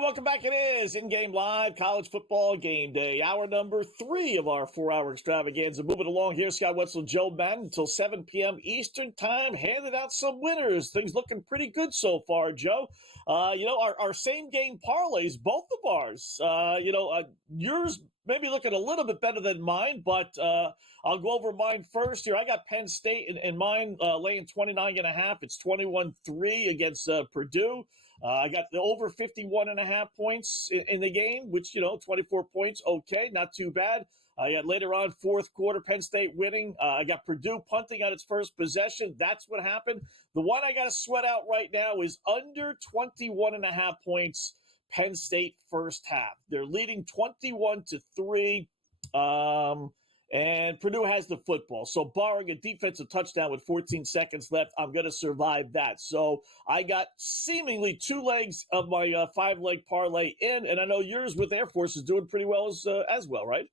Welcome back. It is In-Game Live, college football game day, hour number 3 of our 4-hour extravaganza. Moving along here, Scott Wetzel, Joe Madden, until 7 p.m. Eastern time, handing out some winners. Things looking pretty good so far, Joe. Our same-game parlays, both of ours, yours maybe looking a little bit better than mine, but I'll go over mine first here. I got Penn State in mine laying 29.5. It's 21-3 against Purdue. I got the over 51.5 points in the game, which, 24 points. Okay, not too bad. I got later on, fourth quarter, Penn State winning. I got Purdue punting on its first possession. That's what happened. The one I got to sweat out right now is under 21.5 points, Penn State first half. They're leading 21-3. And Purdue has the football. So barring a defensive touchdown with 14 seconds left, I'm going to survive that. So I got seemingly 2 legs of my 5-leg parlay in, and I know yours with Air Force is doing pretty well as well, right?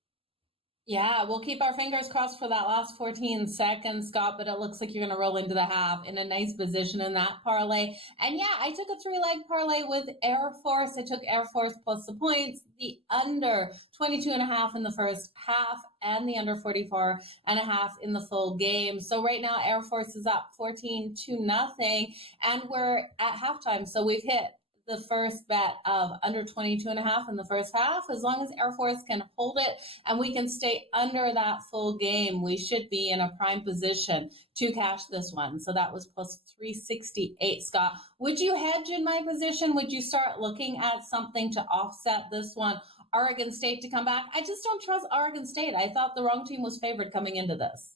Yeah, we'll keep our fingers crossed for that last 14 seconds, Scott, but it looks like you're going to roll into the half in a nice position in that parlay. And yeah, I took a 3-leg parlay with Air Force. I took Air Force plus the points, the under 22.5 in the first half, and the under 44.5 in the full game. So right now, Air Force is up 14-0, and we're at halftime. So we've hit the first bet of under 22.5 in the first half. As long as Air Force can hold it and we can stay under that full game, we should be in a prime position to cash this one. So that was plus 368, Scott. Would you hedge in my position? Would you start looking at something to offset this one? Oregon State to come back? I just don't trust Oregon State. I thought the wrong team was favored coming into this.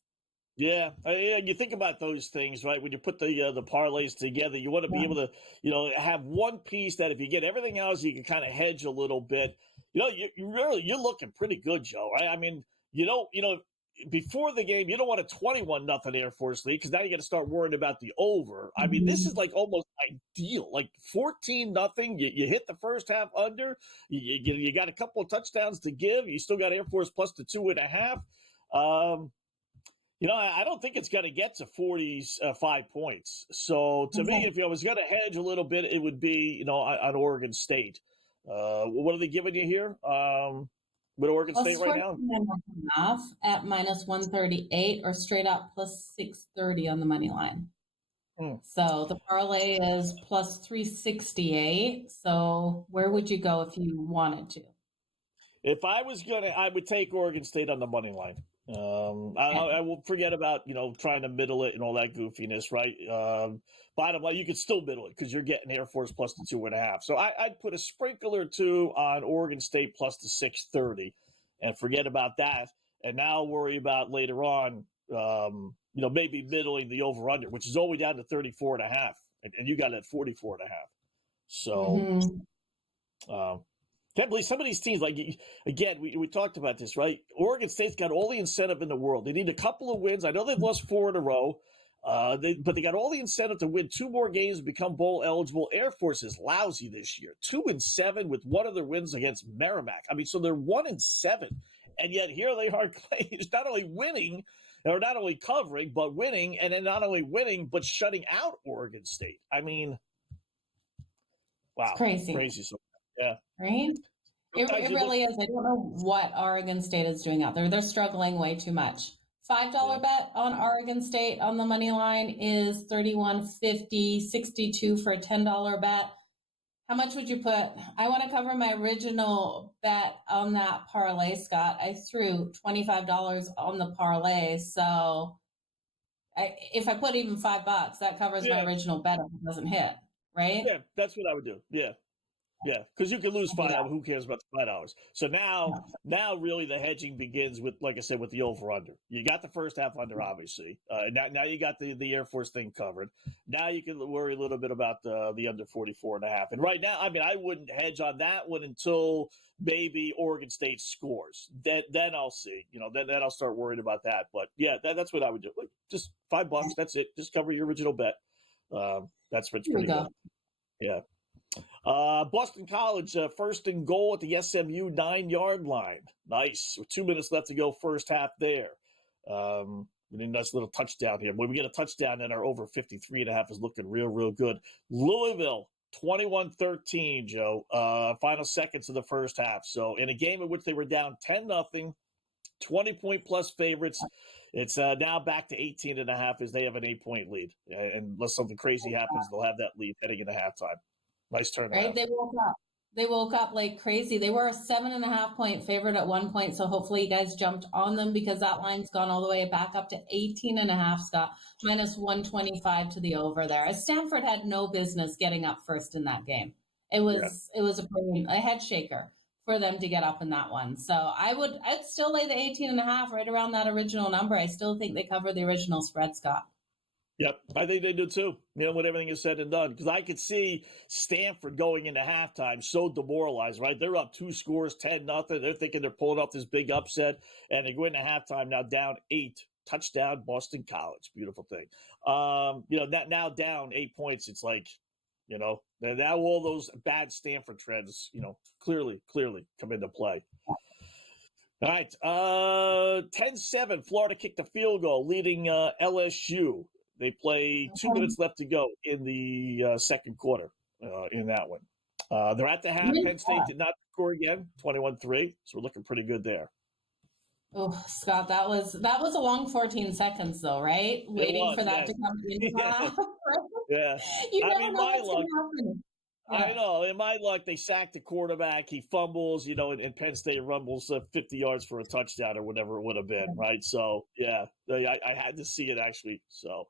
Yeah, you think about those things, right? When you put the parlays together, you want to be able to, have one piece that if you get everything else, you can kind of hedge a little bit. You're looking pretty good, Joe. Right? I mean, before the game, you don't want a 21-0 Air Force lead because now you got to start worrying about the over. I mean, this is like almost ideal, like 14-0. You hit the first half under. You got a couple of touchdowns to give. You still got Air Force plus the 2.5. I don't think it's going to get to 45 points. So to me, if I was going to hedge a little bit, it would be, on Oregon State. What are they giving you here with Oregon State right now? Enough at minus 138 or straight up plus 630 on the money line. So the parlay is plus 368. So where would you go if you wanted to? If I was I would take Oregon State on the money line. I will forget about, trying to middle it and all that goofiness, right? Bottom line, you could still middle it because you're getting Air Force plus the 2.5. So I'd put a sprinkle or 2 on Oregon State plus the 630 and forget about that. And now worry about later on, maybe middling the over-under, which is only down to 34.5. And you got it at 44.5. So, can't believe some of these teams, like, again, we talked about this, right? Oregon State's got all the incentive in the world. They need a couple of wins. I know they've lost 4 in a row, but they got all the incentive to win 2 more games and become bowl eligible. Air Force is lousy this year, 2-7 with one of their wins against Merrimack. I mean, so they're 1-7, and yet here they are not only winning or not only covering, but winning, and then not only winning, but shutting out Oregon State. I mean, wow. It's crazy. So, yeah. Right? It really is. I don't know what Oregon State is doing out there. They're struggling way too much. $5 bet on Oregon State on the money line is $31.50, 62 for a $10 bet. How much would you put? I want to cover my original bet on that parlay, Scott. I threw $25 on the parlay. So if I put even $5, that covers my original bet if it doesn't hit, right? Yeah, that's what I would do. Yeah. Yeah, because you can lose $5. Who cares about the $5? So now really the hedging begins with, like I said, with the over-under. You got the first half under, obviously. Now you got the Air Force thing covered. Now you can worry a little bit about the under 44.5. And right now, I mean, I wouldn't hedge on that one until maybe Oregon State scores. Then I'll see. Then I'll start worrying about that. But yeah, that's what I would do. Just $5. That's it. Just cover your original bet. That's what's pretty good. Yeah. Boston College, first and goal at the SMU 9-yard line. Nice. With 2 minutes left to go, first half there. We need a nice little touchdown here. When we get a touchdown, then our over 53.5 is looking real, real good. Louisville 21-13, Joe. Final seconds of the first half. So in a game in which they were down 10-0, 20-point plus favorites, it's now back to 18.5 as they have an 8-point lead. And unless something crazy happens, they'll have that lead heading into halftime. Nice turnaround. Right? They woke up like crazy. They were a 7.5-point favorite at one point. So hopefully you guys jumped on them because that line's gone all the way back up to 18.5, Scott, minus 125 to the over there. As Stanford had no business getting up first in that game. It was a head shaker for them to get up in that one. So I'd still lay the 18.5 right around that original number. I still think they cover the original spread, Scott. Yep, I think they do too, when everything is said and done. Because I could see Stanford going into halftime so demoralized, right? They're up 2 scores, 10-0. They're thinking they're pulling off this big upset. And they go into halftime now down 8. Touchdown, Boston College. Beautiful thing. Now down 8 points. It's like, now all those bad Stanford trends, clearly come into play. All right, 10-7, Florida kicked the field goal, leading LSU. They play 2 minutes left to go in the second quarter in that one. They're at the half. Penn State did not score again, 21-3, so we're looking pretty good there. Oh, Scott, that was a long 14 seconds, though, right? Waiting for that to come in. Yeah. You never know what's going to happen. I know. In my luck, they sacked the quarterback. He fumbles, and Penn State rumbles 50 yards for a touchdown or whatever it would have been, right? So, yeah, I had to see it, actually. So,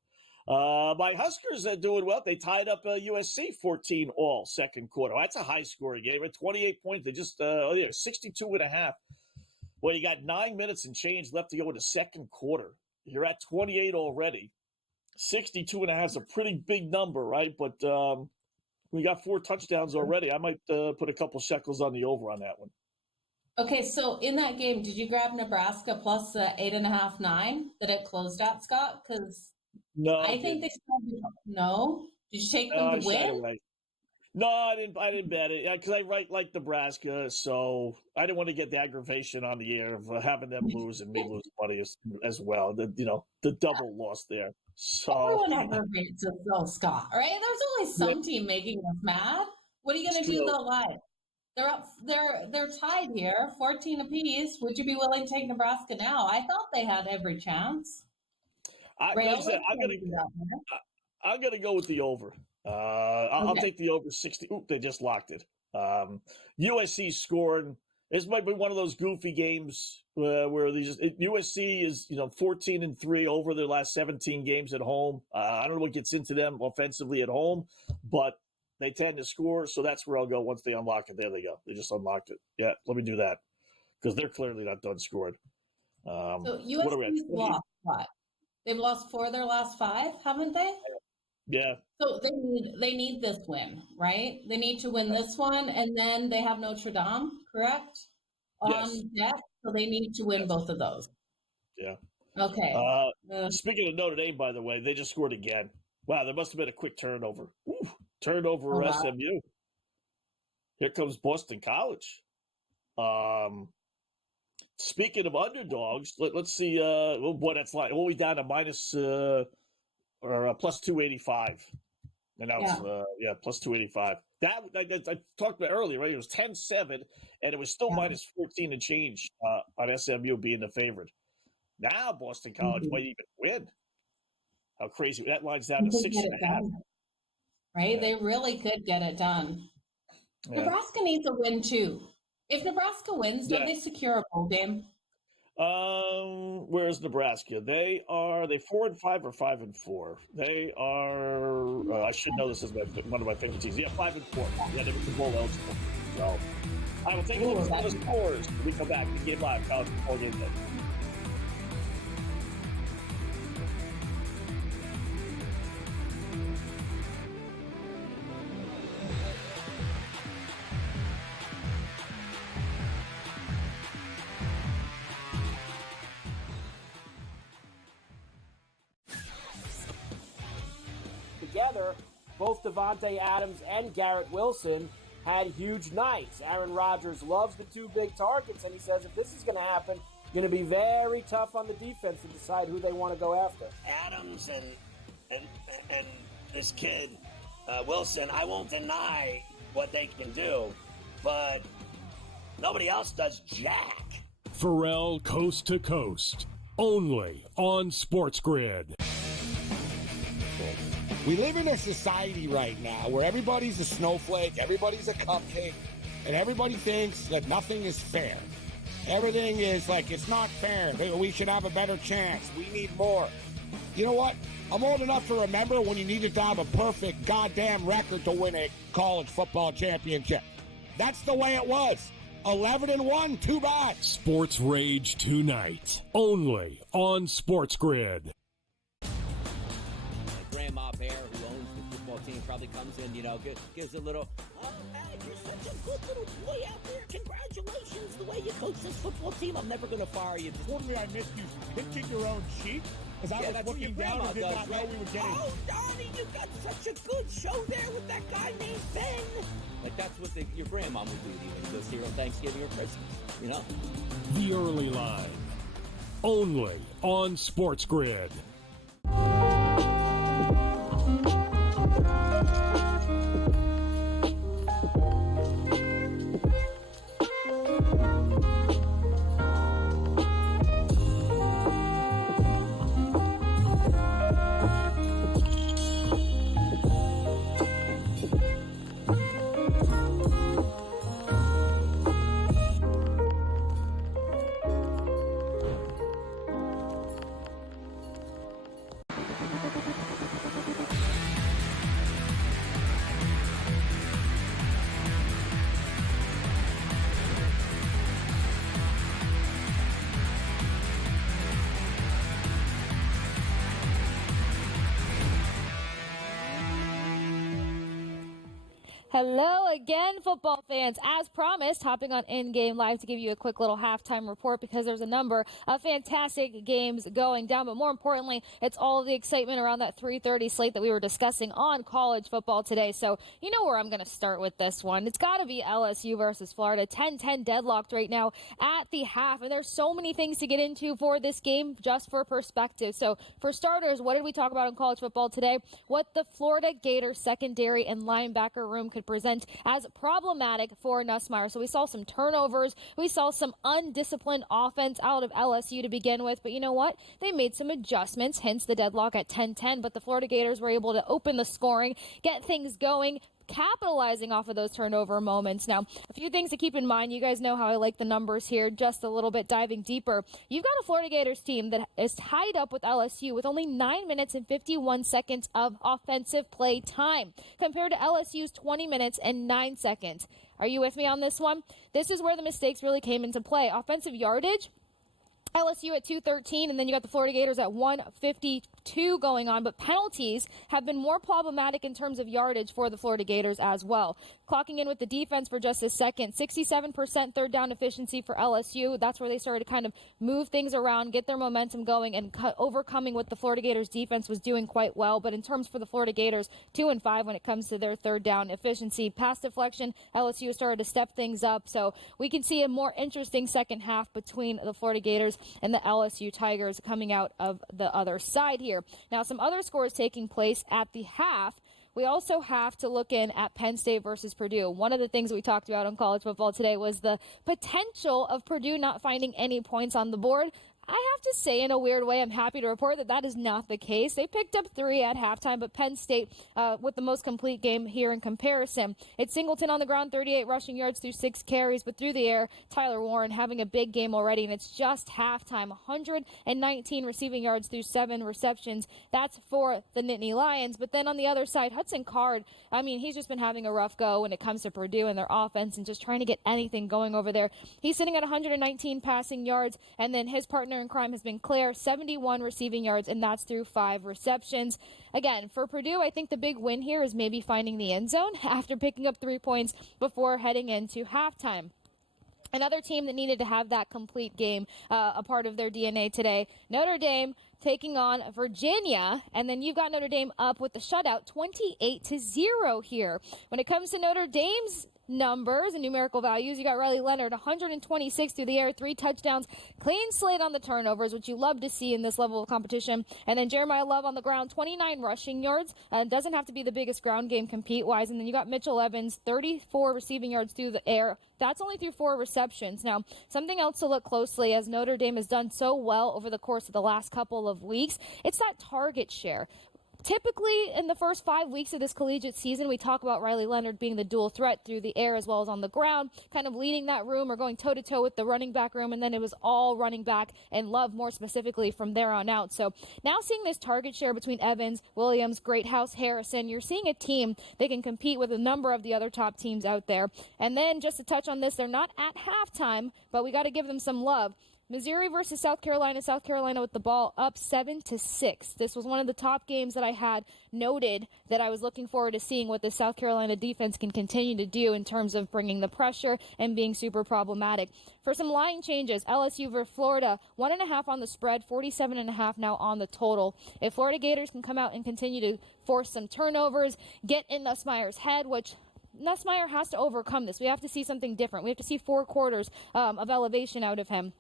my Huskers are doing well. They tied up USC 14-all second quarter. That's a high-scoring game. At 28 points, they just 62.5. Well, you got 9 minutes and change left to go in the second quarter. You're at 28 already. 62.5 is a pretty big number, right? But we got 4 touchdowns already. I might put a couple shekels on the over on that one. Okay, so in that game, did you grab Nebraska plus 8.5, 9 that it closed at, Scott? Because no, I think they still no. Did you take them to win? Away. No, I didn't bet it because I like Nebraska, so I didn't want to get the aggravation on the air of having them lose and me lose money as well. The double loss there. So everyone aggravates us, though, Scott. Right? There's only some team making us mad. What are you going to do though? Live? They're up. They're tied here, 14 apiece. Would you be willing to take Nebraska now? I thought they had every chance. I'm gonna go with the over. I'll take the over 60. Oop, they just locked it. USC scored. This might be one of those goofy games where USC is 14-3 over their last 17 games at home. I don't know what gets into them offensively at home, but they tend to score. So that's where I'll go once they unlock it. There they go. They just unlocked it. Yeah, let me do that because they're clearly not done scoring. So USC's lost what? They've lost 4 of their last 5, haven't they? Yeah. So they need this win, right? They need to win this one, and then they have Notre Dame, correct? On deck, so they need to win both of those. Yeah. Okay. Speaking of Notre Dame, by the way, they just scored again. Wow, there must have been a quick turnover. Turnover SMU. Here comes Boston College. Speaking of underdogs, let's see what that's like. We're down to minus or plus 285. And now it's plus 285. That I talked about earlier, right? It was 10-7, and it was still minus 14 and change on SMU being the favorite. Now Boston College might even win. How crazy. That line's down to 6.5. Right? Yeah. They really could get it done. Yeah. Nebraska needs a win, too. If Nebraska wins, don't they secure a bowl game? Where's Nebraska? They 4-5 or 5-4. They are. I should know this is one of my favorite teams. Yeah, 5-4. Yeah, they were bowl eligible. So I will take a look at some of the scores when we come back to Game Live College Football Game Day. Together, both Davante Adams and Garrett Wilson had huge nights. Aaron Rodgers loves the 2 big targets, and he says if this is going to happen, it's going to be very tough on the defense to decide who they want to go after. Adams and this kid, Wilson, I won't deny what they can do, but nobody else does jack. Pharrell Coast to Coast, only on Sports Grid. We live in a society right now where everybody's a snowflake, everybody's a cupcake, and everybody thinks that nothing is fair. Everything is like, it's not fair. We should have a better chance. We need more. You know what? I'm old enough to remember when you needed to have a perfect goddamn record to win a college football championship. That's the way it was. 11-1, too bad. Sports Rage tonight, only on Sports Grid. Grandma Bear, who owns the football team, probably comes in, gives a little, oh, man, you're such a good little boy out there. Congratulations, the way you coach this football team. I'm never going to fire you. Totally, I missed you pinching your own cheek as I was looking down and did not know we were getting. Oh, Donnie, you got such a good show there with that guy named Ben. Like, that's what your grandma would do to you when you go see her on Thanksgiving or Christmas, The Early Line, only on Sports Grid. Hello again, football fans. As promised, hopping on In Game Live to give you a quick little halftime report because there's a number of fantastic games going down. But more importantly, it's all of the excitement around that 3:30 slate that we were discussing on college football today. So you know where I'm going to start with this one. It's got to be LSU versus Florida. 10-10 deadlocked right now at the half. And there's so many things to get into for this game just for perspective. So for starters, what did we talk about in college football today? What the Florida Gators secondary and linebacker room could present as problematic for Nussmeier. So we saw some turnovers. We saw some undisciplined offense out of LSU to begin with. But you know what? They made some adjustments, hence the deadlock at 10-10. But the Florida Gators were able to open the scoring, get things going, capitalizing off of those turnover moments. Now, a few things to keep in mind. You guys know how I like the numbers here, just a little bit diving deeper. You've got a Florida Gators team that is tied up with LSU with only 9 minutes and 51 seconds of offensive play time compared to LSU's 20 minutes and 9 seconds. Are you with me on this one? This is where the mistakes really came into play. Offensive yardage, LSU at 213, and then you got the Florida Gators at 152 going on. But penalties have been more problematic in terms of yardage for the Florida Gators as well. Clocking in with the defense for just a second, 67% third down efficiency for LSU. That's where they started to kind of move things around, get their momentum going, and overcoming what the Florida Gators defense was doing quite well. But in terms for the Florida Gators, 2-5 when it comes to their third down efficiency. Pass deflection, LSU has started to step things up. So we can see a more interesting second half between the Florida Gators and the LSU Tigers coming out of the other side here. Now, some other scores taking place at the half. We also have to look in at Penn State versus Purdue. One of the things we talked about on college football today was the potential of Purdue not finding any points on the board. I have to say, in a weird way, I'm happy to report that that is not the case. They picked up 3 at halftime, but Penn State with the most complete game here in comparison. It's Singleton on the ground, 38 rushing yards through 6 carries, but through the air, Tyler Warren having a big game already, and it's just halftime. 119 receiving yards through 7 receptions. That's for the Nittany Lions. But then on the other side, Hudson Card, I mean, he's just been having a rough go when it comes to Purdue and their offense and just trying to get anything going over there. He's sitting at 119 passing yards, and then his partner in crime has been Claire, 71 receiving yards, and that's through 5 receptions. Again, for Purdue, I think the big win here is maybe finding the end zone after picking up 3 points before heading into halftime. Another team that needed to have that complete game, a part of their DNA today, Notre Dame taking on Virginia, and then you've got Notre Dame up with the shutout 28-0 here. When it comes to Notre Dame's numbers and numerical values. You got Riley Leonard, 126 through the air, 3 touchdowns, clean slate on the turnovers, which you love to see in this level of competition. And then Jeremiah Love on the ground, 29 rushing yards. Doesn't have to be the biggest ground game compete-wise. And then you got Mitchell Evans, 34 receiving yards through the air. That's only through 4 receptions. Now, something else to look closely, as Notre Dame has done so well over the course of the last couple of weeks, it's that target share. Typically, in the first 5 weeks of this collegiate season, we talk about Riley Leonard being the dual threat through the air as well as on the ground, kind of leading that room or going toe-to-toe with the running back room, and then it was all running back and Love more specifically from there on out. So now seeing this target share between Evans, Williams, Greathouse, Harrison, you're seeing a team that can compete with a number of the other top teams out there. And then just to touch on this, they're not at halftime, but we got to give them some love. Missouri versus South Carolina. South Carolina with the ball up 7-6. This was one of the top games that I had noted that I was looking forward to seeing what the South Carolina defense can continue to do in terms of bringing the pressure and being super problematic. For some line changes, LSU versus Florida, 1.5 on the spread, 47.5 now on the total. If Florida Gators can come out and continue to force some turnovers, get in Nussmeier's head, which Nussmeier has to overcome this. We have to see something different. We have to see 4 quarters of elevation out of him.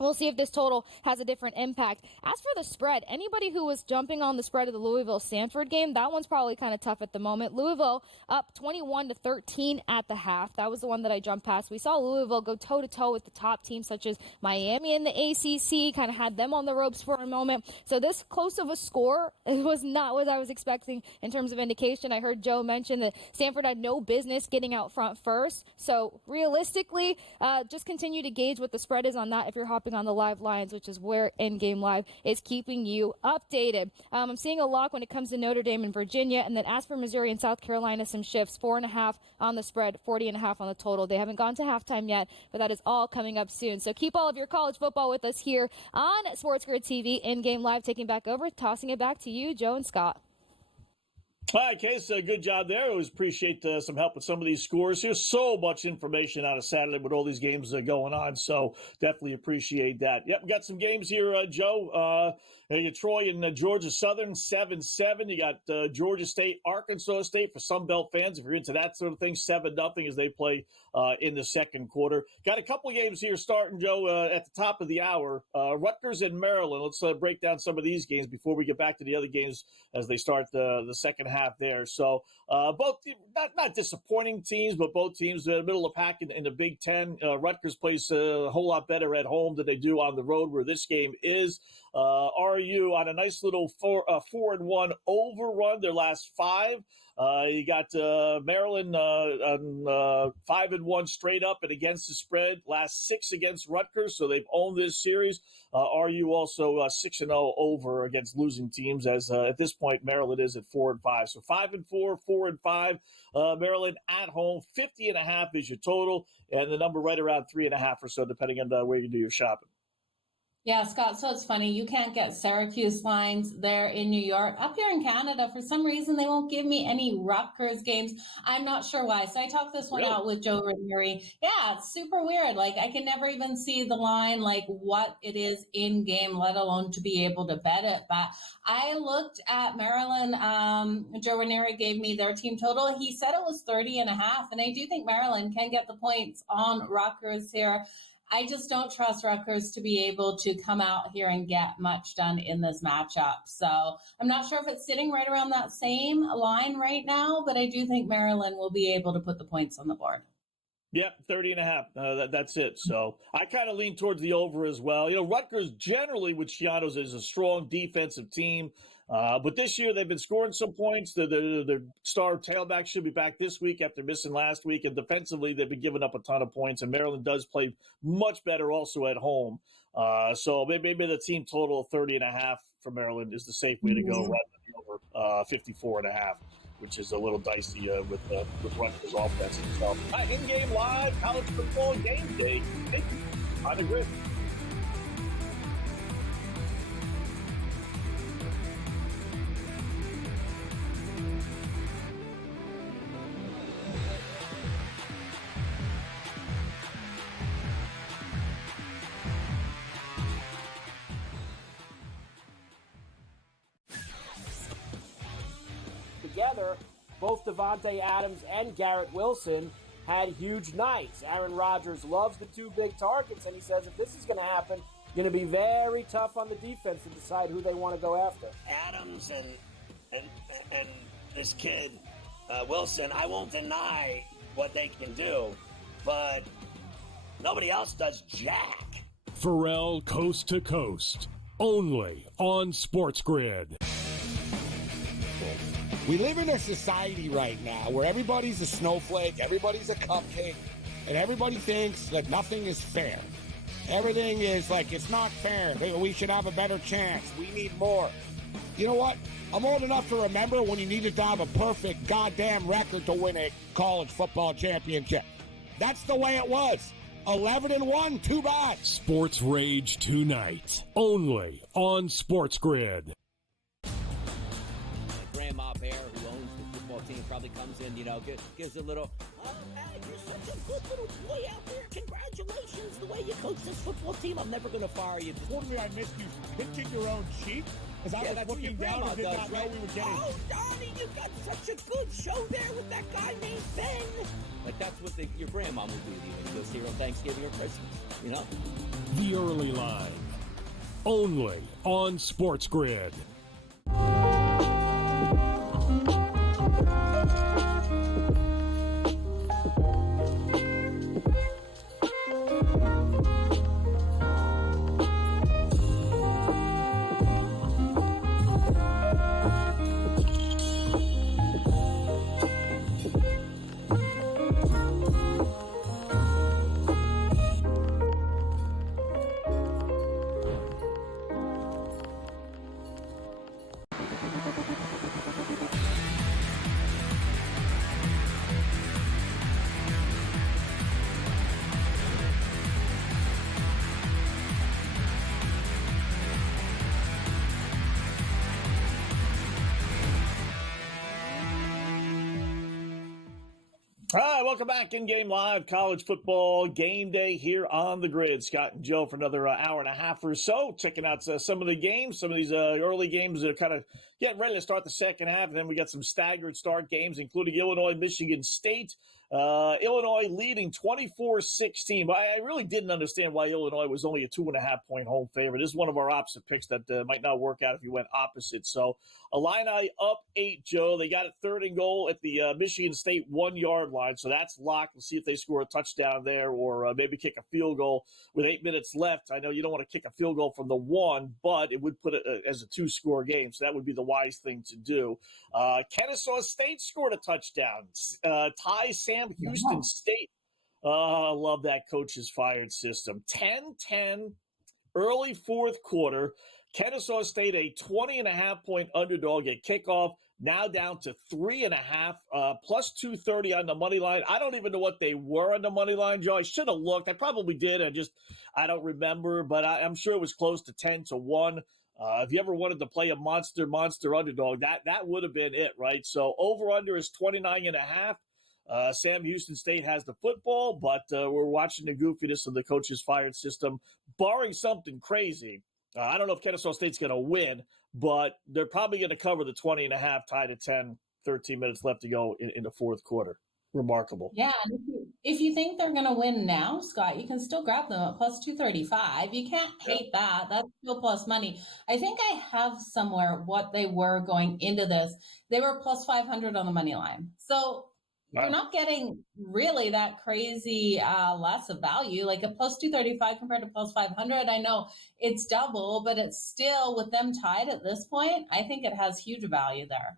We'll see if this total has a different impact. As for the spread, anybody who was jumping on the spread of the Louisville-Stanford game, that one's probably kind of tough at the moment. Louisville up 21-13 at the half. That was the one that I jumped past. We saw Louisville go toe-to-toe with the top teams such as Miami in the ACC, kind of had them on the ropes for a moment. So this close of a score, it was not what I was expecting in terms of indication. I heard Joe mention that Stanford had no business getting out front first. So realistically, just continue to gauge what the spread is on that if you're hopping on the live lines, which is where Endgame Live is keeping you updated. I'm seeing a lock when it comes to Notre Dame and Virginia, and then as for Missouri and South Carolina, some shifts, 4.5 on the spread, 40.5 on the total. They haven't gone to halftime yet, but that is all coming up soon. So keep all of your college football with us here on SportsGrid TV, Endgame Live, taking back over, tossing it back to you, Joe and Scott. All right, Case, good job there. I always appreciate some help with some of these scores. There's so much information out of Saturday with all these games going on, so definitely appreciate that. Yep, we got some games here, Joe. You got Troy and Georgia Southern, 7-7. You got Georgia State, Arkansas State for Sun Belt fans. If you're into that sort of thing, 7-0 as they play in the second quarter. Got a couple of games here starting, Joe, at the top of the hour. Rutgers and Maryland. Let's break down some of these games before we get back to the other games as they start the second half there. So both not disappointing teams, but both teams in the middle of the pack in the Big Ten. Rutgers plays a whole lot better at home than they do on the road, where this game is. RU on a nice little 4-1 overrun their last 5. You got Maryland on 5-1 straight up and against the spread. Last 6 against Rutgers, so they've owned this series. RU also 6-0 over against losing teams, as at this point Maryland is at 4-5. So 5-4, 4-5. Maryland at home, 50.5 is your total, and the number right around 3.5 or so, depending on where you do your shopping. Yeah, Scott, so it's funny. You can't get Syracuse lines there in New York. Up here in Canada, for some reason, they won't give me any Rutgers games. I'm not sure why. So I talked this one out with Joe Ranieri. Yeah, it's super weird. Like, I can never even see the line, like what it is in game, let alone to be able to bet it. But I looked at Maryland. Joe Ranieri gave me their team total. He said it was 30.5. And I do think Maryland can get the points on Rutgers here. I just don't trust Rutgers to be able to come out here and get much done in this matchup. So I'm not sure if it's sitting right around that same line right now, but I do think Maryland will be able to put the points on the board. Yep, 30.5. That's it. So I kind of lean towards the over as well. You know, Rutgers generally with Schiano's is a strong defensive team. But this year they've been scoring some points. The star tailback should be back this week after missing last week. And defensively, they've been giving up a ton of points. And Maryland does play much better also at home. So maybe the team total of 30.5 for Maryland is the safe way to go rather than over 54.5, which is a little dicey with Rutgers offense itself. In-game live college football game day. Thank you. On the grid. Together, both Davante Adams and Garrett Wilson had huge nights. Aaron Rodgers loves the two big targets, and he says if this is going to happen, going to be very tough on the defense to decide who they want to go after. Adams and this kid Wilson, I won't deny what they can do, but nobody else does jack. Pharrell Coast to Coast, only on Sports Grid. We live in a society right now where everybody's a snowflake, everybody's a cupcake, and everybody thinks that nothing is fair. Everything is like, it's not fair. We should have a better chance. We need more. You know what? I'm old enough to remember when you needed to have a perfect goddamn record to win a college football championship. That's the way it was. 11-1, too bad. Sports Rage tonight, only on Sports Grid. Grandma Bear, who owns the football team, probably comes in, gives a little, oh, man, you're such a good little boy out there. Congratulations, the way you coach this football team. I'm never going to fire you. Told me I missed you pinching your own cheek as I was looking down and did not know we were getting. Oh, Donnie, you got such a good show there with that guy named Ben. Like, that's what your grandma would do to you when you go see her on Thanksgiving or Christmas, The Early Line, only on Sports Grid. All right, welcome back. In-game live college football game day here on the grid. Scott and Joe for another hour and a half or so, checking out some of the games, some of these early games that are kind of getting ready to start the second half. And then we got some staggered start games, including Illinois, Michigan State. Illinois leading 24-16. But I really didn't understand why Illinois was only a 2.5-point home favorite. This is one of our opposite picks that might not work out if you went opposite. So Illini up 8, Joe. They got it 3rd and goal at the Michigan State 1-yard line. So that's locked. We'll see if they score a touchdown there or maybe kick a field goal with 8 minutes left. I know you don't want to kick a field goal from the 1, but it would put it as a 2-score game. So that would be the wise thing to do. Kennesaw State scored a touchdown. Ty Sam Houston State. I love that coach's fired system. 10-10, early fourth quarter. Kennesaw State, a 20.5-point underdog at kickoff, now down to 3.5, plus 230 on the money line. I don't even know what they were on the money line, Joe. I should have looked. I probably did. I don't remember, but I'm sure it was close to 10-1. If you ever wanted to play a monster underdog, that would have been it, right? So over-under is 29.5. Sam Houston State has the football, but we're watching the goofiness of the coach's fired system, barring something crazy. I don't know if Kennesaw State's going to win, but they're probably going to cover the 20.5, tied at 10, 13 minutes left to go in the fourth quarter. Remarkable. Yeah, if you think they're going to win now, Scott, you can still grab them at plus 235. You can't hate that. That's still plus money. I think I have somewhere what they were going into this. They were plus 500 on the money line. So you're not getting really that crazy less of value, like a plus 235 compared to plus 500. I know it's double, but it's still, with them tied at this point, I think it has huge value there.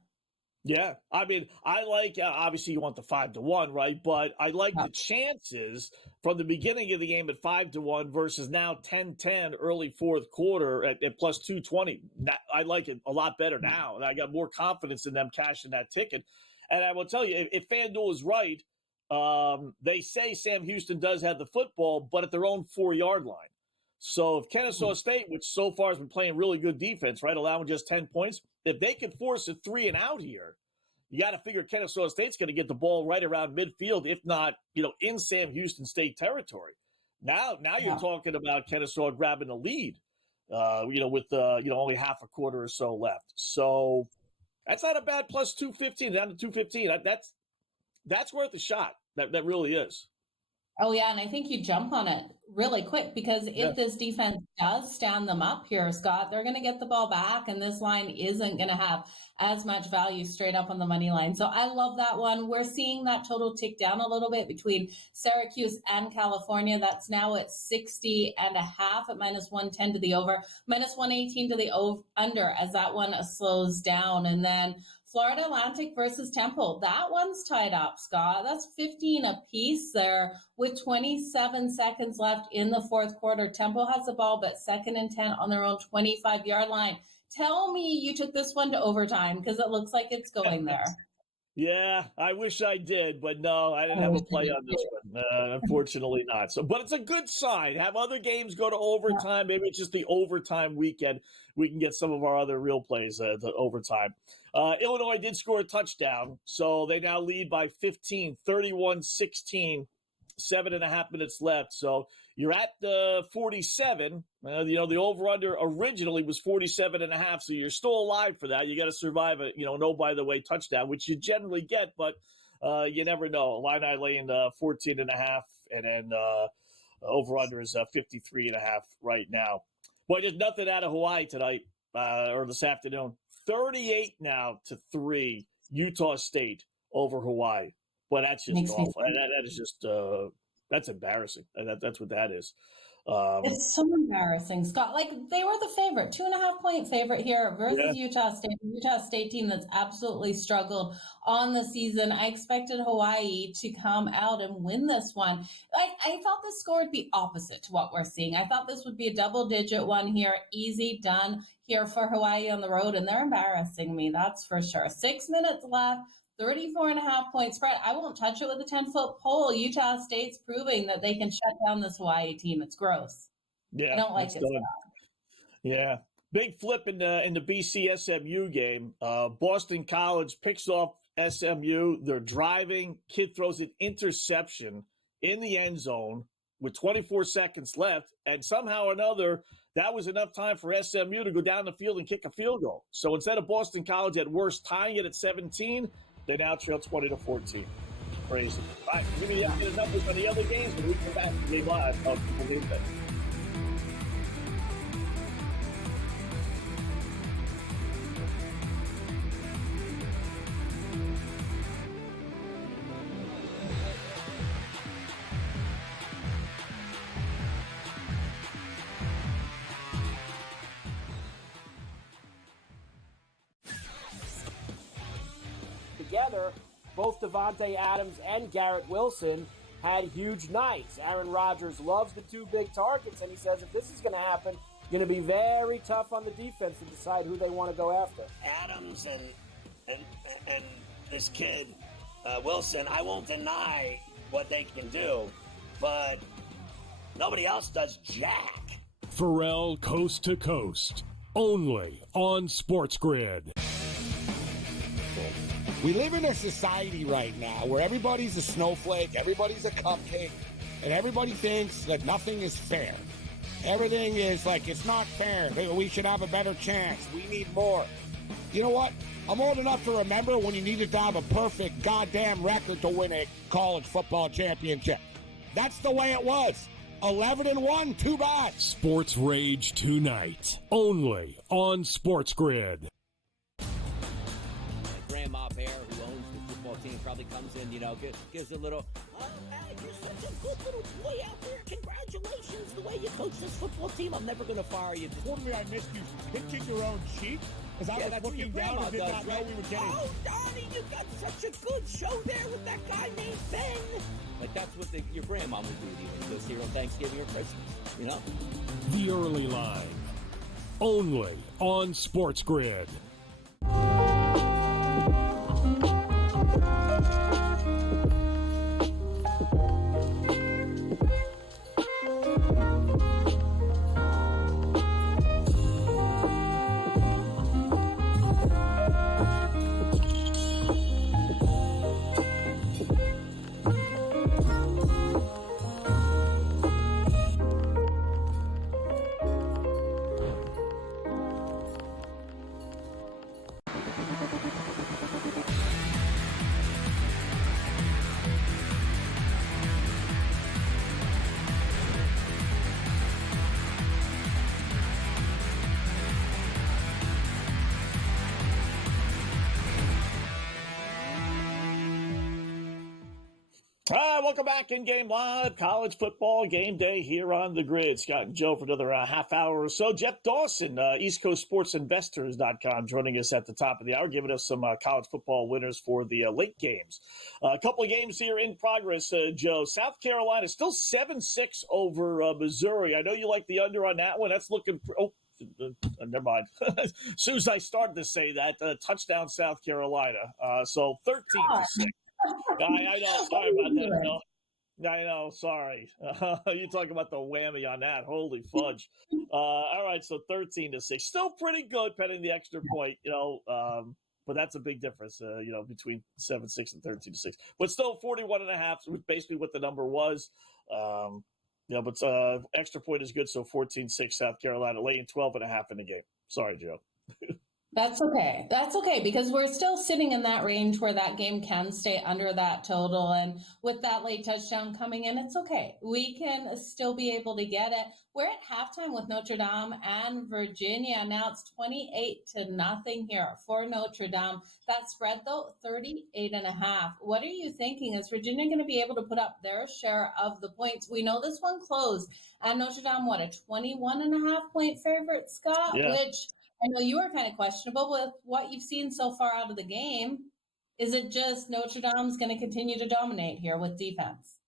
Yeah. I mean, I like, obviously you want the 5-1, right? But I like the chances from the beginning of the game at 5-1 versus now 10-10 early fourth quarter at plus 220. I like it a lot better now. I got more confidence in them cashing that ticket. And I will tell you, if FanDuel is right, they say Sam Houston does have the football, but at their own 4-yard line. So if Kennesaw State, which so far has been playing really good defense, right, allowing just 10 points, if they could force a 3-and-out here, you got to figure Kennesaw State's going to get the ball right around midfield, if not, in Sam Houston State territory. Now you're talking about Kennesaw grabbing the lead, with only half a quarter or so left. So that's not a bad plus 215 down to 215. That's worth a shot. That really is. Oh, yeah, and I think you jump on it really quick because Yeah. if this defense does stand them up here, Scott, they're going to get the ball back, and this line isn't going to have as much value straight up on the money line. So I love that one. We're seeing that total tick down a little bit between Syracuse and California. That's now at 60.5 at minus 110 to the over, minus 118 to the under as that one slows down. And then Florida Atlantic versus Temple. That one's tied up, Scott. That's 15 apiece there with 27 seconds left in the fourth quarter. Temple has the ball, but 2nd and 10 on their own 25-yard line. Tell me you took this one to overtime because it looks like it's going there. Yeah, I wish I did, but no, I didn't have a play on this one. Unfortunately not. So, but it's a good sign. Have other games go to overtime. Maybe it's just the overtime weekend. We can get some of our other real plays to overtime. Illinois did score a touchdown, so they now lead by 15, 31-16, 7.5 minutes left. So you're at the 47. The over-under originally was 47.5, so you're still alive for that. You got to survive a, no-by-the-way touchdown, which you generally get, but you never know. Illini laying 14.5, and then over-under is 53.5 right now. Boy, there's nothing out of Hawaii tonight or this afternoon. 38-3, Utah State over Hawaii. But that's just awful. That is just that's embarrassing. That's what that is. It's so embarrassing, Scott. Like, they were the favorite, 2.5-point favorite here versus Utah State team that's absolutely struggled on the season. I expected Hawaii to come out and win this one. I thought the score would be opposite to what we're seeing. I thought this would be a double-digit one here, easy done here for Hawaii on the road, and they're embarrassing me, that's for sure. 6 minutes left. 34.5-point spread. I won't touch it with a 10-foot pole. Utah State's proving that they can shut down this Hawaii team. It's gross. Yeah, I don't like it. Yeah. Big flip in the BC SMU game. Boston College picks off SMU. They're driving. Kid throws an interception in the end zone with 24 seconds left. And somehow or another, that was enough time for SMU to go down the field and kick a field goal. So instead of Boston College at worst tying it at 17, they now trail 20-14. Crazy. All right, give me the updated numbers on the other games when we come back to Game Live of Believe It. Together, both Davante Adams and Garrett Wilson had huge nights. Aaron Rodgers loves the two big targets, and he says if this is going to happen, it's going to be very tough on the defense to decide who they want to go after. Adams and this kid, Wilson, I won't deny what they can do, but nobody else does jack. Pharrell Coast to Coast, only on Sports Grid. We live in a society right now where everybody's a snowflake, everybody's a cupcake, and everybody thinks that nothing is fair. Everything is like, it's not fair. We should have a better chance. We need more. You know what? I'm old enough to remember when you needed to have a perfect goddamn record to win a college football championship. That's the way it was. 11-1, too bad. Sports Rage tonight, only on Sports Grid. Grandma Bear, who owns the football team, probably comes in, gives a little, oh, man, you're such a good little boy out there. Congratulations, the way you coach this football team. I'm never going to fire you. Told me I missed you pinching your own cheek because I was looking down and did not know we were getting. Oh, Donnie, you got such a good show there with that guy named Ben. Like, that's what your grandma would do to you this here on Thanksgiving or Christmas, The Early Line, only on Sports Grid. Welcome back in Game Live, college football game day here on the grid. Scott and Joe for another half hour or so. Jeff Dawson, EastCoastSportsInvestors.com, joining us at the top of the hour, giving us some college football winners for the late games. A couple of games here in progress, Joe. South Carolina still 7-6 over Missouri. I know you like the under on that one. That's looking never mind. As soon as I started to say that, touchdown South Carolina. So 13-6. I know. Sorry about that. No, I know. Sorry. You talk about the whammy on that. Holy fudge. All right. So 13-6. Still pretty good, pending the extra point, but that's a big difference, between 7-6 and 13-6. But still 41.5, basically what the number was. But extra point is good. So 14-6 South Carolina, laying 12.5 in the game. Sorry, Joe. That's okay. That's okay, because we're still sitting in that range where that game can stay under that total. And with that late touchdown coming in, it's okay. We can still be able to get it. We're at halftime with Notre Dame and Virginia. Now it's 28-0 here for Notre Dame. That spread, though, 38.5. What are you thinking? Is Virginia going to be able to put up their share of the points? We know this one closed. And Notre Dame, what, a 21.5 point favorite, Scott? Yeah. Which I know you were kind of questionable with what you've seen so far out of the game. Is it just Notre Dame's going to continue to dominate here with defense?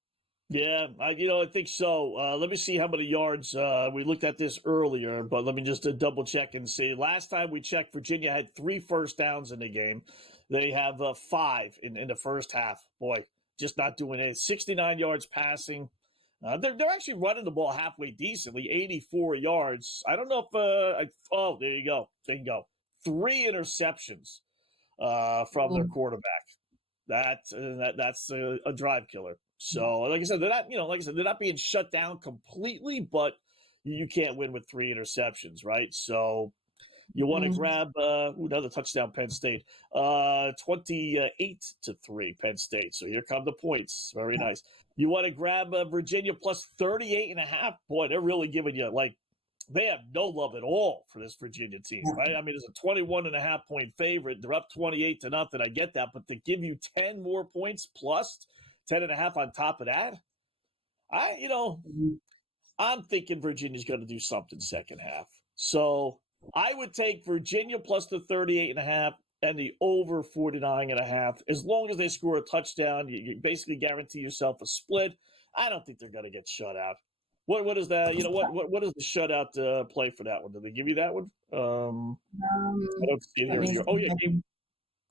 Yeah, I think so. Let me see how many yards. We looked at this earlier, but let me just double check and see. Last time we checked, Virginia had 3 first downs in the game. They have 5 in the first half. Boy, just not doing it. 69 yards passing. They're actually running the ball halfway decently, 84 yards. I don't know if there you go. 3 interceptions from their quarterback. That's a drive killer. So, like I said, they're not being shut down completely, but you can't win with 3 interceptions, right? So you want to grab another touchdown, Penn State, 28-3 Penn State. So here come the points. Very nice. You want to grab Virginia plus 38.5. Boy, they're really giving you, they have no love at all for this Virginia team, right? I mean, it's a 21.5 point favorite. They're up 28-0. I get that, but to give you 10 more points plus 10.5 on top of that, I'm thinking Virginia's going to do something second half. So I would take Virginia plus the 38.5 and the over 49.5. As long as they score a touchdown, you basically guarantee yourself a split. I don't think they're going to get shut out. What is that? What is the shutout play for that one? Did they give you that one? I don't see it here. Oh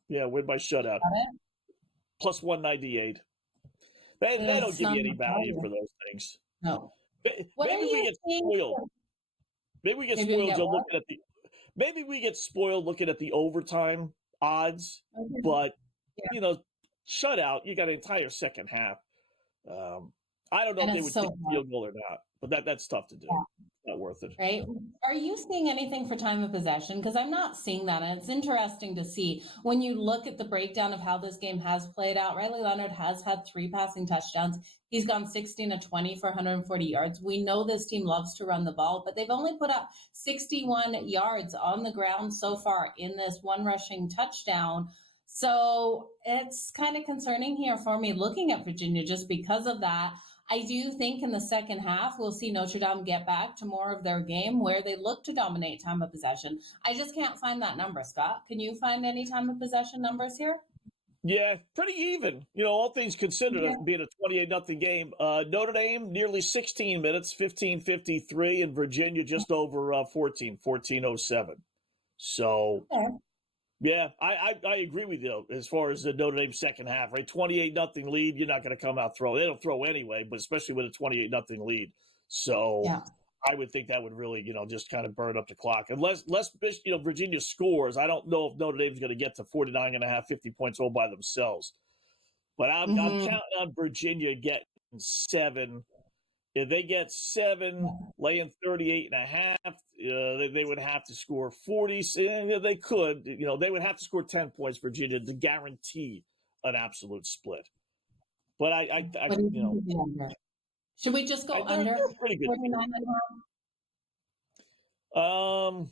yeah, win by shutout. Plus 198. They don't give you any value for those things. No. Maybe we get spoiled. Maybe we get spoiled looking at the overtime odds, but shutout, you got an entire second half. I don't know if they would take a field goal or not, but that's tough to do. Yeah. Not worth it. Right. Are you seeing anything for time of possession? Because I'm not seeing that. And it's interesting to see when you look at the breakdown of how this game has played out. Riley Leonard has had 3 passing touchdowns. He's gone 16-20 for 140 yards. We know this team loves to run the ball, but they've only put up 61 yards on the ground so far in this 1 rushing touchdown. So it's kind of concerning here for me looking at Virginia just because of that. I do think in the second half, we'll see Notre Dame get back to more of their game where they look to dominate time of possession. I just can't find that number, Scott. Can you find any time of possession numbers here? Yeah, pretty even. All things considered, being a 28-0 game. Notre Dame, nearly 16 minutes, 15:53, and Virginia just over 14:07. So, yeah, I agree with you as far as the Notre Dame second half, right? 28-0 lead, you're not going to come out throw. They don't throw anyway, but especially with a 28-0 lead. So I would think that would really, just kind of burn up the clock. Unless Virginia scores, I don't know if Notre Dame's going to get to 49.5, 50 points all by themselves. But I'm counting on Virginia getting 7. If they get 7, laying 38.5, they would have to score 40. They could, they would have to score 10 points, Virginia, to guarantee an absolute split. But I should we just go under? They're pretty good. 49.5?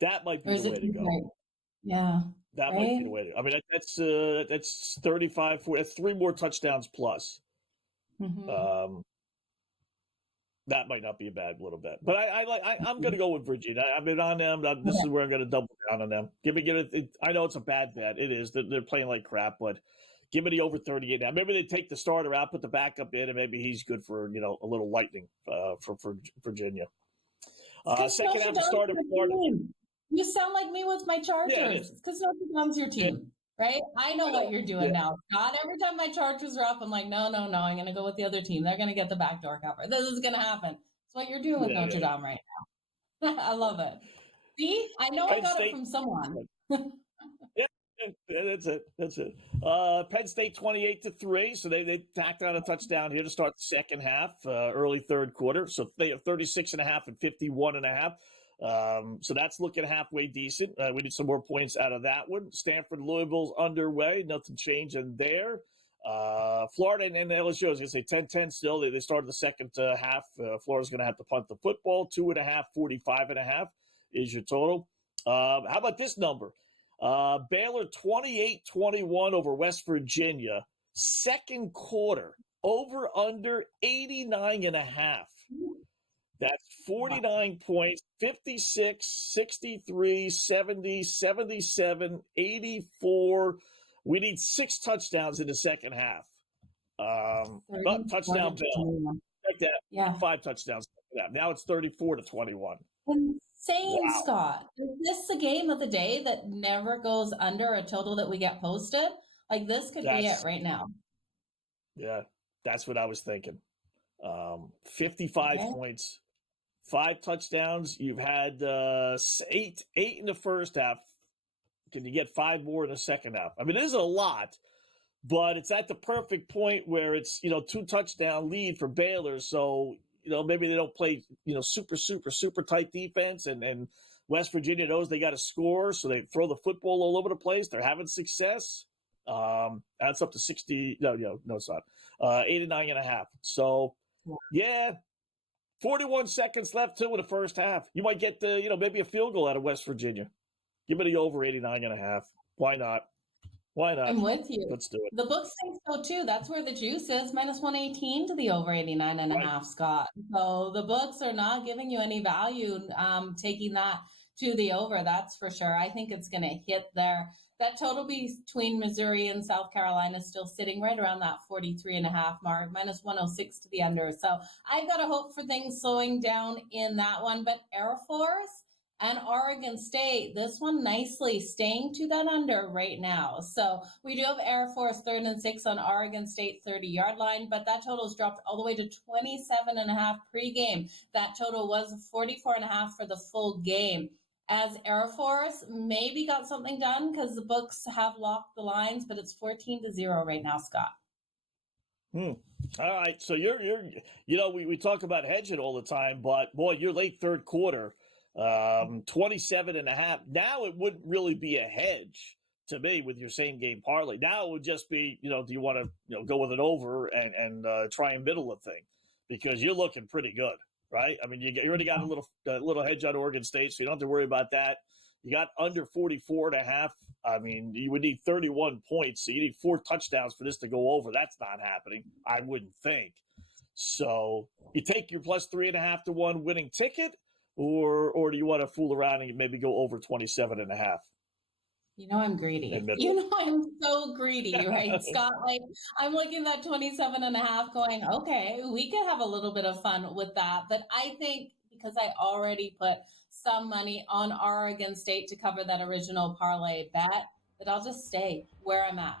That might be the way to go. Yeah. That might be the way to. I mean, that's 35. That's 3 more touchdowns plus. Mhm. That might not be a bad little bet, but I'm going to go with Virginia. I've been on them. This is where I'm going to double down on them. Give it. I know it's a bad bet. It is. They're playing like crap, but give me the over 38 now. Maybe they take the starter out, put the backup in, and maybe he's good for a little lightning for Virginia. Second half start of Florida. You sound like me with my Chargers. Yeah, It's because Notre Dame's your team, right? I know what you're doing now. Not every time my Chargers are up, I'm like, no. I'm going to go with the other team. They're going to get the backdoor cover. This is going to happen. It's what you're doing with Notre Dame right now. I love it. See, I know I got it from someone. That's it. Penn State 28-3. So they tacked on a touchdown here to start the second half, early third quarter. So they have 36.5 and 51.5. So that's looking halfway decent. We need some more points out of that one. Stanford, Louisville's underway. Nothing changing there. Florida and LSU, I was going to say 10-10 still. They started the second half. Florida's going to have to punt the football. 2.5, 45.5 is your total. How about this number? Baylor 28-21 over West Virginia. Second quarter, over under 89.5. That's 49 points, 56, 63, 70, 77, 84. We need 6 touchdowns in the second half. But touchdown Bell. Check that. Yeah. 5 touchdowns. Now it's 34-21. Insane, wow. Scott. Is this the game of the day that never goes under a total that we get posted? Like, this could be it right now. Yeah, that's what I was thinking. 55 points, 5 touchdowns. You've had 8 in the first half. Can you get 5 more in the second half? I mean, it is a lot, but it's at the perfect point where it's, 2 touchdown lead for Baylor. So, maybe they don't play, super tight defense, and West Virginia knows they got to score, so they throw the football all over the place. They're having success. That's up to 60. No, it's not. 89.5. So, yeah, 41 seconds left too in the first half. You might get maybe a field goal out of West Virginia. Give me the over 89.5. Why not? I'm with you. Let's do it. The books think so too. That's where the juice is. Minus 118 to the over 89.5, Scott. So the books are not giving you any value taking that to the over. That's for sure. I think it's going to hit there. That total between Missouri and South Carolina is still sitting right around that 43.5 mark, minus 106 to the under. So I've got to hope for things slowing down in that one. But Air Force and Oregon State, this one nicely staying to that under right now. So we do have Air Force 3rd and 6 on Oregon State 30-yard line, but that total has dropped all the way to 27.5 pregame. That total was 44.5 for the full game. As Air Force maybe got something done because the books have locked the lines, but it's 14-0 right now, Scott. All right. So you're we talk about hedging all the time, but boy, you're late third quarter. 27.5. Now it wouldn't really be a hedge to me with your same game parlay. Now it would just be, do you want to go with an over and try and middle the thing, because you're looking pretty good, right? I mean, you already got a little hedge on Oregon State, so you don't have to worry about that. You got under 44.5. I mean, you would need 31 points, so you need 4 touchdowns for this to go over. That's not happening, I wouldn't think. So you take your plus 3.5 to 1 winning ticket. Or do you want to fool around and maybe go over 27.5? I'm greedy. I'm so greedy, right, Scott? Like, I'm looking at 27.5 going, okay, we could have a little bit of fun with that. But I think because I already put some money on Oregon State to cover that original parlay bet, that I'll just stay where I'm at.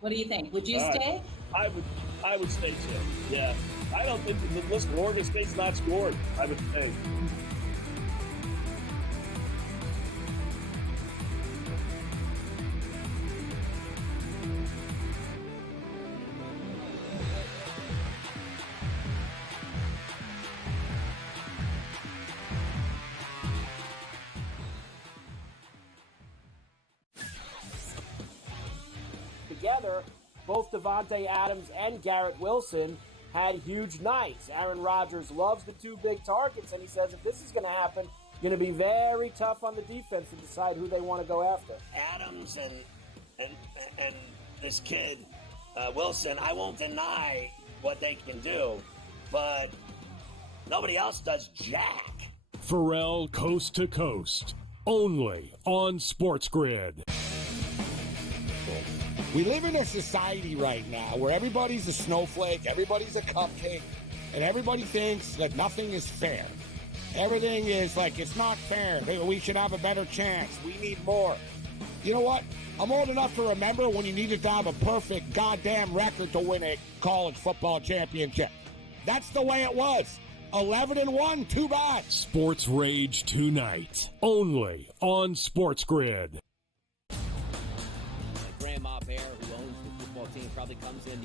What do you think? Would you stay? I would stay too. Yeah. I don't think, listen, Oregon State's not scored. I would stay. Together, both Davante Adams and Garrett Wilson had huge nights. Aaron Rodgers loves the 2 big targets, and he says if this is going to happen, going to be very tough on the defense to decide who they want to go after. Adams and this kid Wilson, I won't deny what they can do, but nobody else does jack. Pharrell Coast to Coast, only on Sports Grid. We live in a society right now where everybody's a snowflake, everybody's a cupcake, and everybody thinks that nothing is fair. Everything is like, it's not fair. We should have a better chance. We need more. You know what? I'm old enough to remember when you needed to have a perfect goddamn record to win a college football championship. That's the way it was. 11-1, too bad. Sports Rage tonight, only on Sports Grid. Grandma Bear, who owns the football team, probably comes in,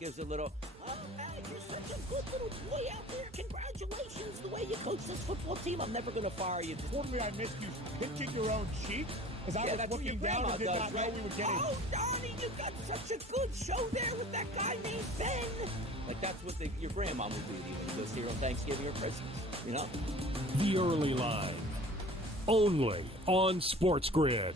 gives a little, oh, man, you're such a good little boy out there. Congratulations, the way you coach this football team. I'm never going to fire you. Fortunately, I missed you pinching your own cheek as I was looking down and did not know we were getting. Oh, Donnie, you got such a good show there with that guy named Ben. Like, that's what your grandma would do to you when you go see her on Thanksgiving or Christmas, The Early Line, only on Sports Grid.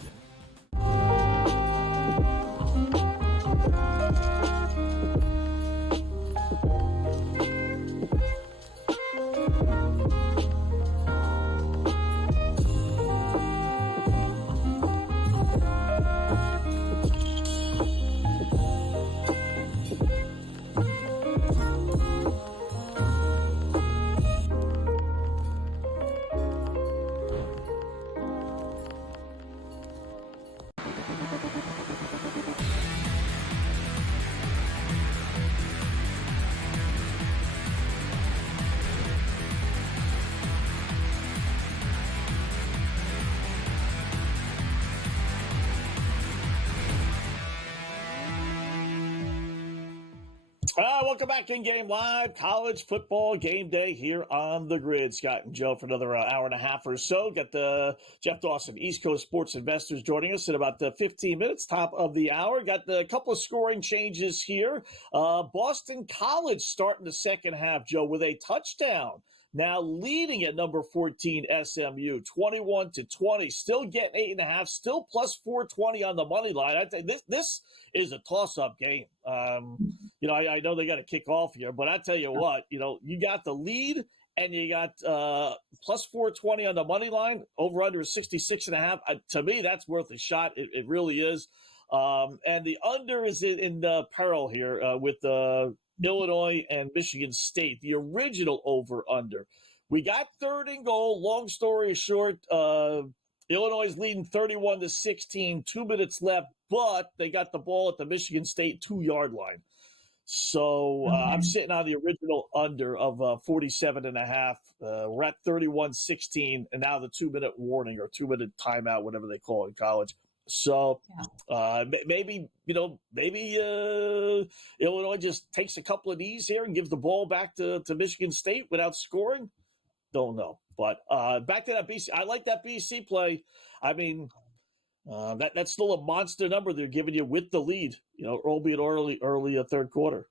Welcome back in Game Live, college football game day here on the Grid. Scott and Joe for another hour and a half or so. Got the Jeff Dawson, East Coast Sports Investors, joining us in about 15 minutes, top of the hour. Got a couple of scoring changes here. Boston College starting the second half, Joe, with a touchdown. Now leading at number 14, SMU, 21-20, still getting 8.5, still plus 420 on the money line. I think this is a toss-up game. I know they got to kick off here, but I tell you what, you got the lead and you got plus 420 on the money line, over under 66.5. To me, that's worth a shot. It really is. And the under is in peril here with Illinois and Michigan State, the original over-under. We got third and goal. Long story short, Illinois is leading 31-16, 2 minutes left, but they got the ball at the Michigan State 2-yard line. So I'm sitting on the original under of 47.5. We're at 31-16, and now the 2-minute warning or 2-minute timeout, whatever they call it in college. So maybe Illinois just takes a couple of these here and gives the ball back to Michigan State without scoring. Don't know. But back to that BC. I like that BC play. I mean, that's still a monster number they're giving you with the lead, albeit early third quarter.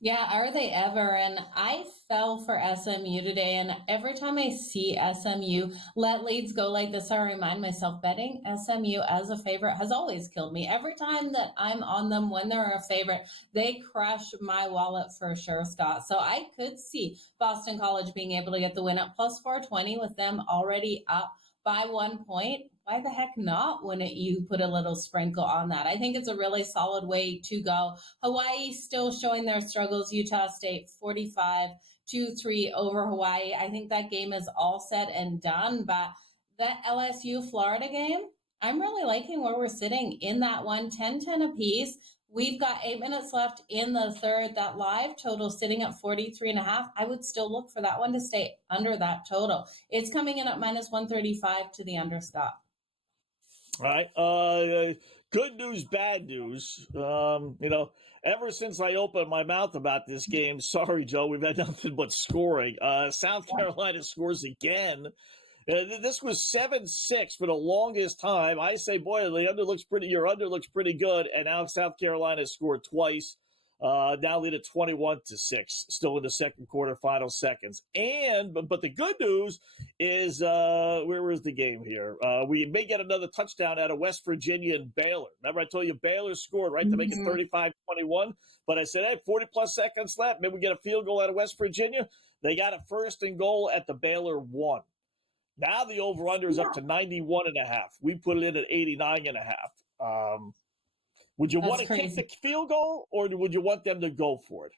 Yeah, are they ever? And I fell for SMU today, and every time I see SMU let leads go like this, I remind myself betting SMU as a favorite has always killed me. Every time that I'm on them when they're a favorite, they crush my wallet for sure, Scott. So I could see Boston College being able to get the win at plus 420 with them already up by 1 point. Why the heck not? Wouldn't you put a little sprinkle on that? I think it's a really solid way to go. Hawaii still showing their struggles. Utah State 45-3 over Hawaii. I think that game is all said and done. But that LSU Florida game, I'm really liking where we're sitting in that one, 10-10 apiece. We've got 8 minutes left in the third. That live total sitting at 43.5. I would still look for that one to stay under that total. It's coming in at minus 135 to the under, Scott. All right. Good news, bad news. Ever since I opened my mouth about this game, sorry, Joe, we've had nothing but scoring. South Carolina scores again. This was 7-6 for the longest time. I say, boy, your under looks pretty good, and now South Carolina scored twice. Now lead at 21-6, still in the second quarter, final seconds. And but the good news is, where was the game here? We may get another touchdown out of West Virginia and Baylor. Remember, I told you Baylor scored, right, to make it 35-21. But I said, hey, 40-plus seconds left. Maybe we get a field goal out of West Virginia. They got a first and goal at the Baylor 1. Now the over-under is up to 91.5. We put it in at 89.5. Would you want to kick the field goal, or would you want them to go for it?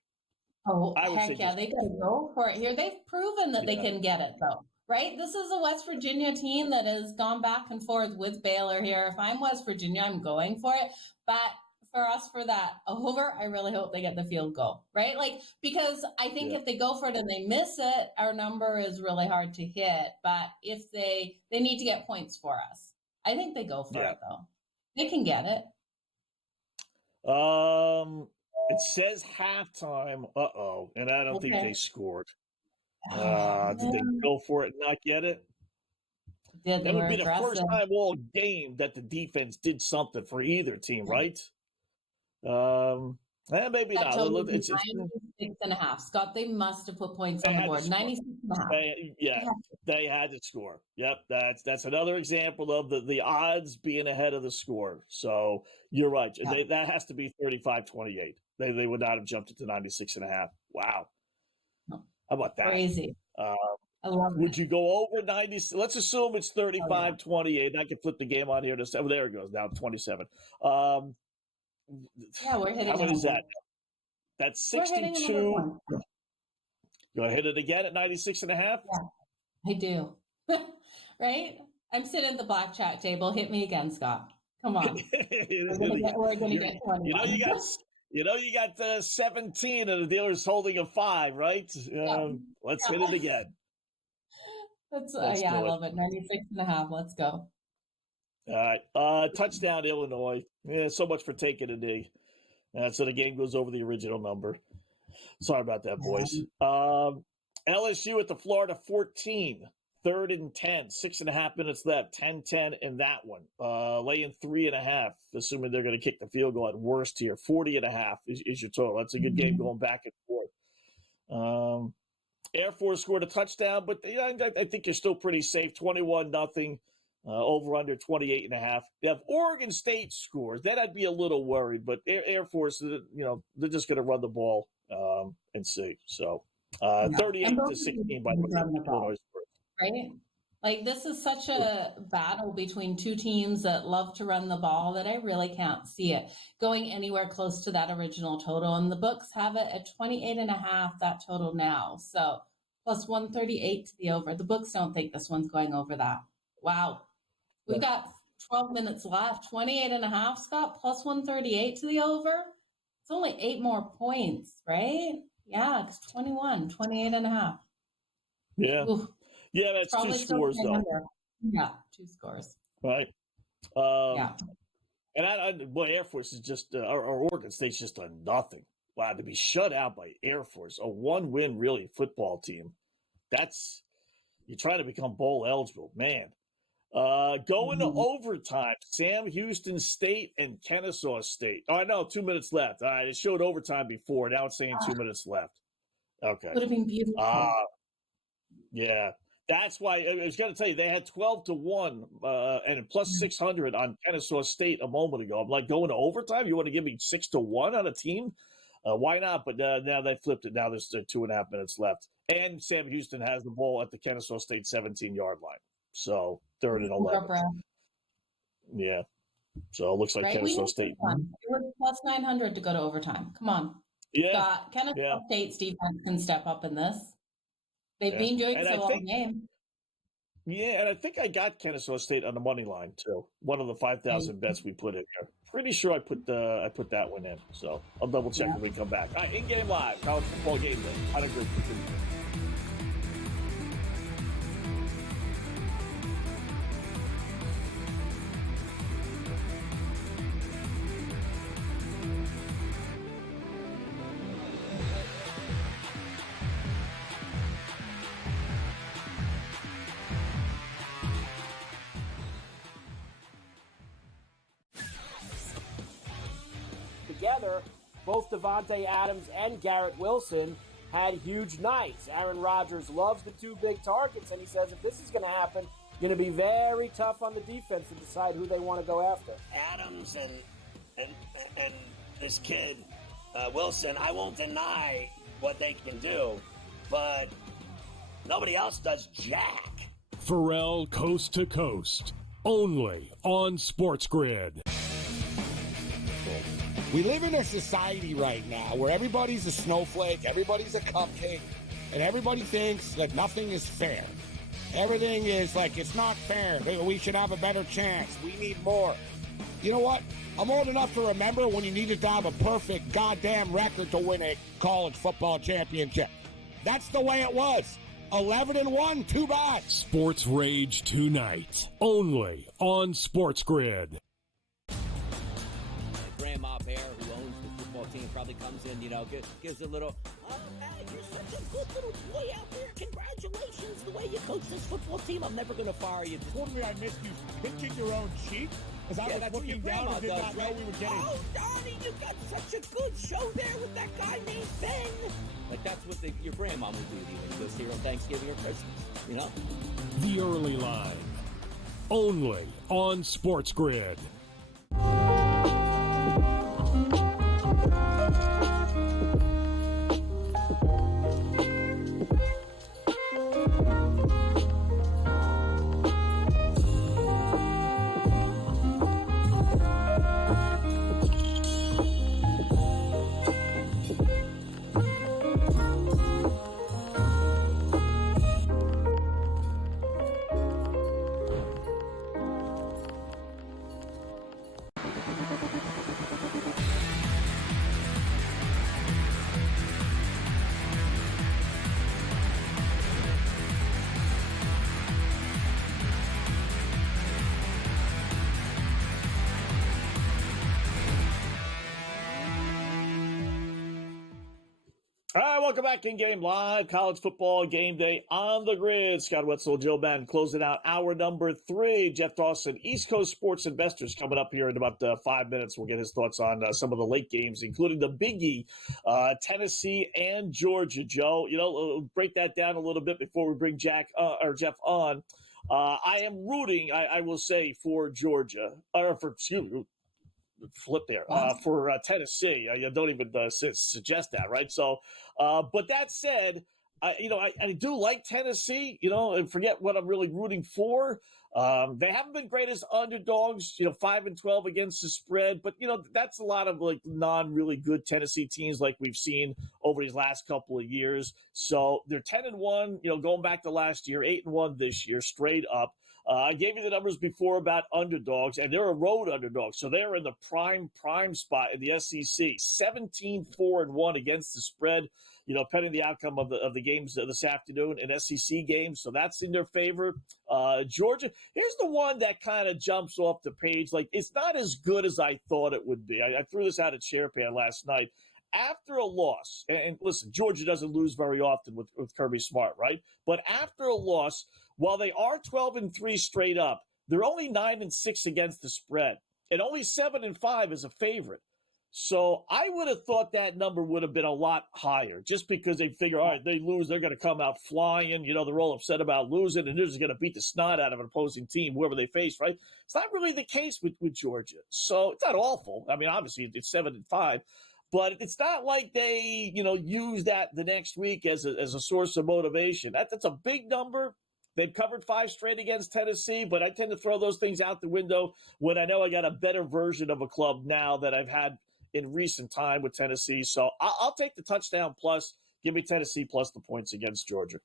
Oh, heck yeah, they got to go for it here. They've proven that they can get it, though, right? This is a West Virginia team that has gone back and forth with Baylor here. If I'm West Virginia, I'm going for it. But for us, for that over, I really hope they get the field goal, right? Like, because I think if they go for it and they miss it, our number is really hard to hit. But if they need to get points for us, I think they go for it, though. They can get it. It says halftime. And I don't think they scored. Did they go for it and not get it? That would be the first time all game that the defense did something for either team, right? Maybe not. It's 96.5. Scott, they must have put points on the board. 96.5. They had to score. Yep, that's another example of the odds being ahead of the score. So you're right. That has to be 35-28. They would not have jumped it to 96.5. Wow. How about that? Crazy. I love would you go over 90? Let's assume it's 35-28. I can flip the game on here to 7. There it goes. Now 27. We're hitting. How many is that? That's 62. Go hit it again at 96.5? Yeah, I do. Right? I'm sitting at the blackjack table. Hit me again, Scott. Come on. We're gonna get 20. You got 17 and the dealer's holding a 5, right? Let's hit it again. I love it. 96.5. Let's go. All right. Touchdown, Illinois. Yeah, so much for taking a knee. So the game goes over the original number. Sorry about that, boys. LSU at the Florida 14. 3rd and 10. 6.5 minutes left. 10-10 in that one. Laying 3.5, assuming they're going to kick the field goal at worst here. 40.5 is your total. That's a good game going back and forth. Air Force scored a touchdown, but I think you're still pretty safe. 21-0. Over under 28.5. If Oregon State scores, then I'd be a little worried. But Air Force, they're just going to run the ball and see. So 38-16 by Illinois. Right? Like, this is such a battle between two teams that love to run the ball that I really can't see it going anywhere close to that original total. And the books have it at 28.5, that total now. So plus 138 to the over. The books don't think this one's going over that. Wow. We've got 12 minutes left. 28.5, Scott, plus 138 to the over. It's only 8 more points, right? Yeah, it's 28.5. Yeah. Oof. Yeah, that's 2 scores, though. Yeah, 2 scores. Right. And Air Force is just, or Oregon State's just a nothing. Wow, to be shut out by Air Force, a 1-win, really, football team. You're trying to become bowl eligible, man. Going to overtime, Sam Houston State and Kennesaw State. Oh, I know, 2 minutes left. All right, it showed overtime before. Now it's saying 2 minutes left. Okay. Would have been beautiful. Yeah. That's why I was going to tell you, they had 12-1 and plus 600 on Kennesaw State a moment ago. I'm like, going to overtime? You want to give me 6-1 on a team? Why not? But now they flipped it. Now there's 2.5 minutes left. And Sam Houston has the ball at the Kennesaw State 17-yard line. So 3rd and 11. Yeah. So it looks like Kennesaw State. It was plus 900 to go to overtime. Come on. Yeah. Kennesaw State's defense can step up in this. They've been doing so all game. Yeah, and I think I got Kennesaw State on the money line too. One of the 5,000 bets we put in here. Pretty sure I put that one in. So I'll double check when we come back. All right, in-game live, college football game day. On a good. Together, both Devontae Adams and Garrett Wilson had huge nights. Aaron Rodgers loves the two big targets, and he says if this is going to happen, going to be very tough on the defense to decide who they want to go after. Adams and this kid Wilson, I won't deny what they can do, but nobody else does jack. Pharrell Coast to Coast, only on Sports Grid. We live in a society right now where everybody's a snowflake, everybody's a cupcake, and everybody thinks that nothing is fair. Everything is like, it's not fair. We should have a better chance. We need more. You know what? I'm old enough to remember when you needed to have a perfect goddamn record to win a college football championship. That's the way it was. 11-1, too bad. Sports Rage tonight, only on Sports Grid. Grandma Bear, who owns the football team, probably comes in, gives a little, oh, man, you're such a good little boy out there. Congratulations, the way you coach this football team. I'm never going to fire you. Told me I missed you pinching your own cheek as I was looking down and did not know we were getting. Oh, Donnie, you got such a good show there with that guy named Ben. Like, that's what your grandma would do to you when you go see her on Thanksgiving or Christmas, The Early Line, only on Sports Grid. All right, welcome back in Game Live, college football game day on the grid. Scott Wetzel, Joe Ben, closing out hour number 3. Jeff Dawson, East Coast Sports Investors, coming up here in about 5 minutes. We'll get his thoughts on some of the late games, including the biggie, Tennessee and Georgia. Joe, we'll break that down a little bit before we bring Jeff on. I am rooting, I will say, for Georgia, flip there for Tennessee. You don't even suggest that, right? So, but that said, I do like Tennessee, and forget what I'm really rooting for. They haven't been great as underdogs, 5-12 against the spread, but that's a lot of non really good Tennessee teams like we've seen over these last couple of years. So they're 10-1, going back to last year, 8-1 this year, straight up. I gave you the numbers before about underdogs, and they're a road underdog. So they're in the prime spot in the SEC, 17-4-1 against the spread, pending the outcome of the games this afternoon, an SEC game. So that's in their favor. Georgia, here's the one that kind of jumps off the page. It's not as good as I thought it would be. I threw this out at Chairpan last night. After a loss, and listen, Georgia doesn't lose very often with Kirby Smart, right? But after a loss, while they are 12-3 straight up, they're only 9-6 against the spread, and only 7-5 as a favorite. So I would have thought that number would have been a lot higher, just because they figure, all right, they lose, they're going to come out flying. They're all upset about losing, and they're just going to beat the snot out of an opposing team, whoever they face, right? It's not really the case with Georgia. So it's not awful. I mean, obviously it's 7-5. But it's not like they, use that the next week as a source of motivation. That's a big number. They've covered 5 straight against Tennessee, but I tend to throw those things out the window when I know I got a better version of a club now that I've had in recent time with Tennessee. So I'll take the touchdown plus. Give me Tennessee plus the points against Georgia.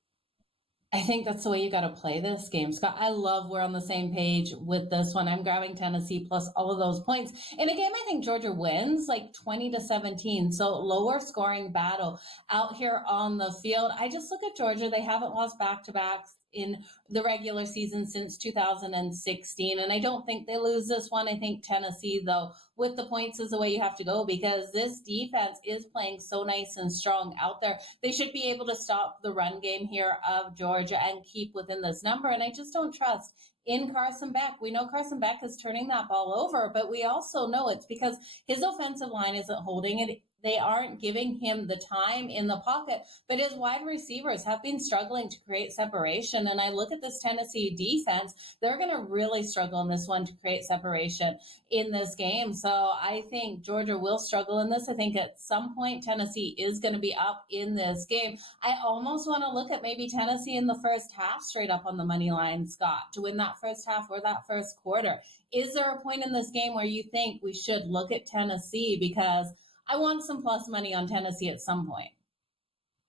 I think that's the way you got to play this game, Scott. I love we're on the same page with this one. I'm grabbing Tennessee plus all of those points. In a game, I think Georgia wins 20-17. So lower scoring battle out here on the field. I just look at Georgia. They haven't lost back-to-backs in the regular season since 2016. And I don't think they lose this one. I think Tennessee, though, with the points is the way you have to go, because this defense is playing so nice and strong out there. They should be able to stop the run game here of Georgia and keep within this number. And I just don't trust in Carson Beck. We know Carson Beck is turning that ball over, but we also know it's because his offensive line isn't holding it they aren't giving him the time in the pocket, but his wide receivers have been struggling to create separation. And I look at this Tennessee defense, they're going to really struggle in this one to create separation in this game. So I think Georgia will struggle in this. I think at some point Tennessee is going to be up in this game. I almost want to look at maybe Tennessee in the first half straight up on the money line, Scott, to win that first half or that first quarter. Is there a point in this game where you think we should look at Tennessee? Because I want some plus money on Tennessee at some point.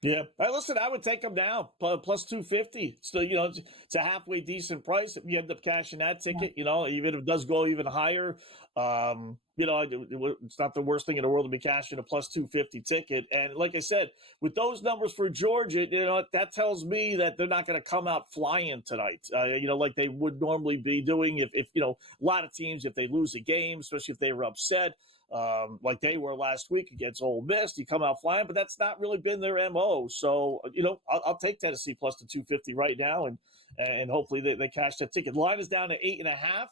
Yeah. Hey, listen, I would take them now, plus 250. So, it's a halfway decent price. If you end up cashing that ticket, even if it does go even higher, it's not the worst thing in the world to be cashing a plus 250 ticket. And like I said, with those numbers for Georgia, that tells me that they're not going to come out flying tonight, like they would normally be doing if a lot of teams, if they lose a game, especially if they were upset, like they were last week against Ole Miss, you come out flying, but that's not really been their MO. So, I'll take Tennessee plus the 250 right now, and hopefully they cash that ticket. Line is down to 8.5.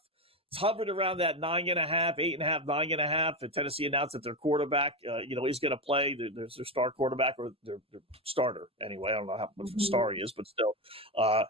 It's hovered around that 9.5, 8.5, 9.5. And Tennessee announced that their quarterback, is going to play. There's their star quarterback, or their starter anyway. I don't know how much of a star he is, but still.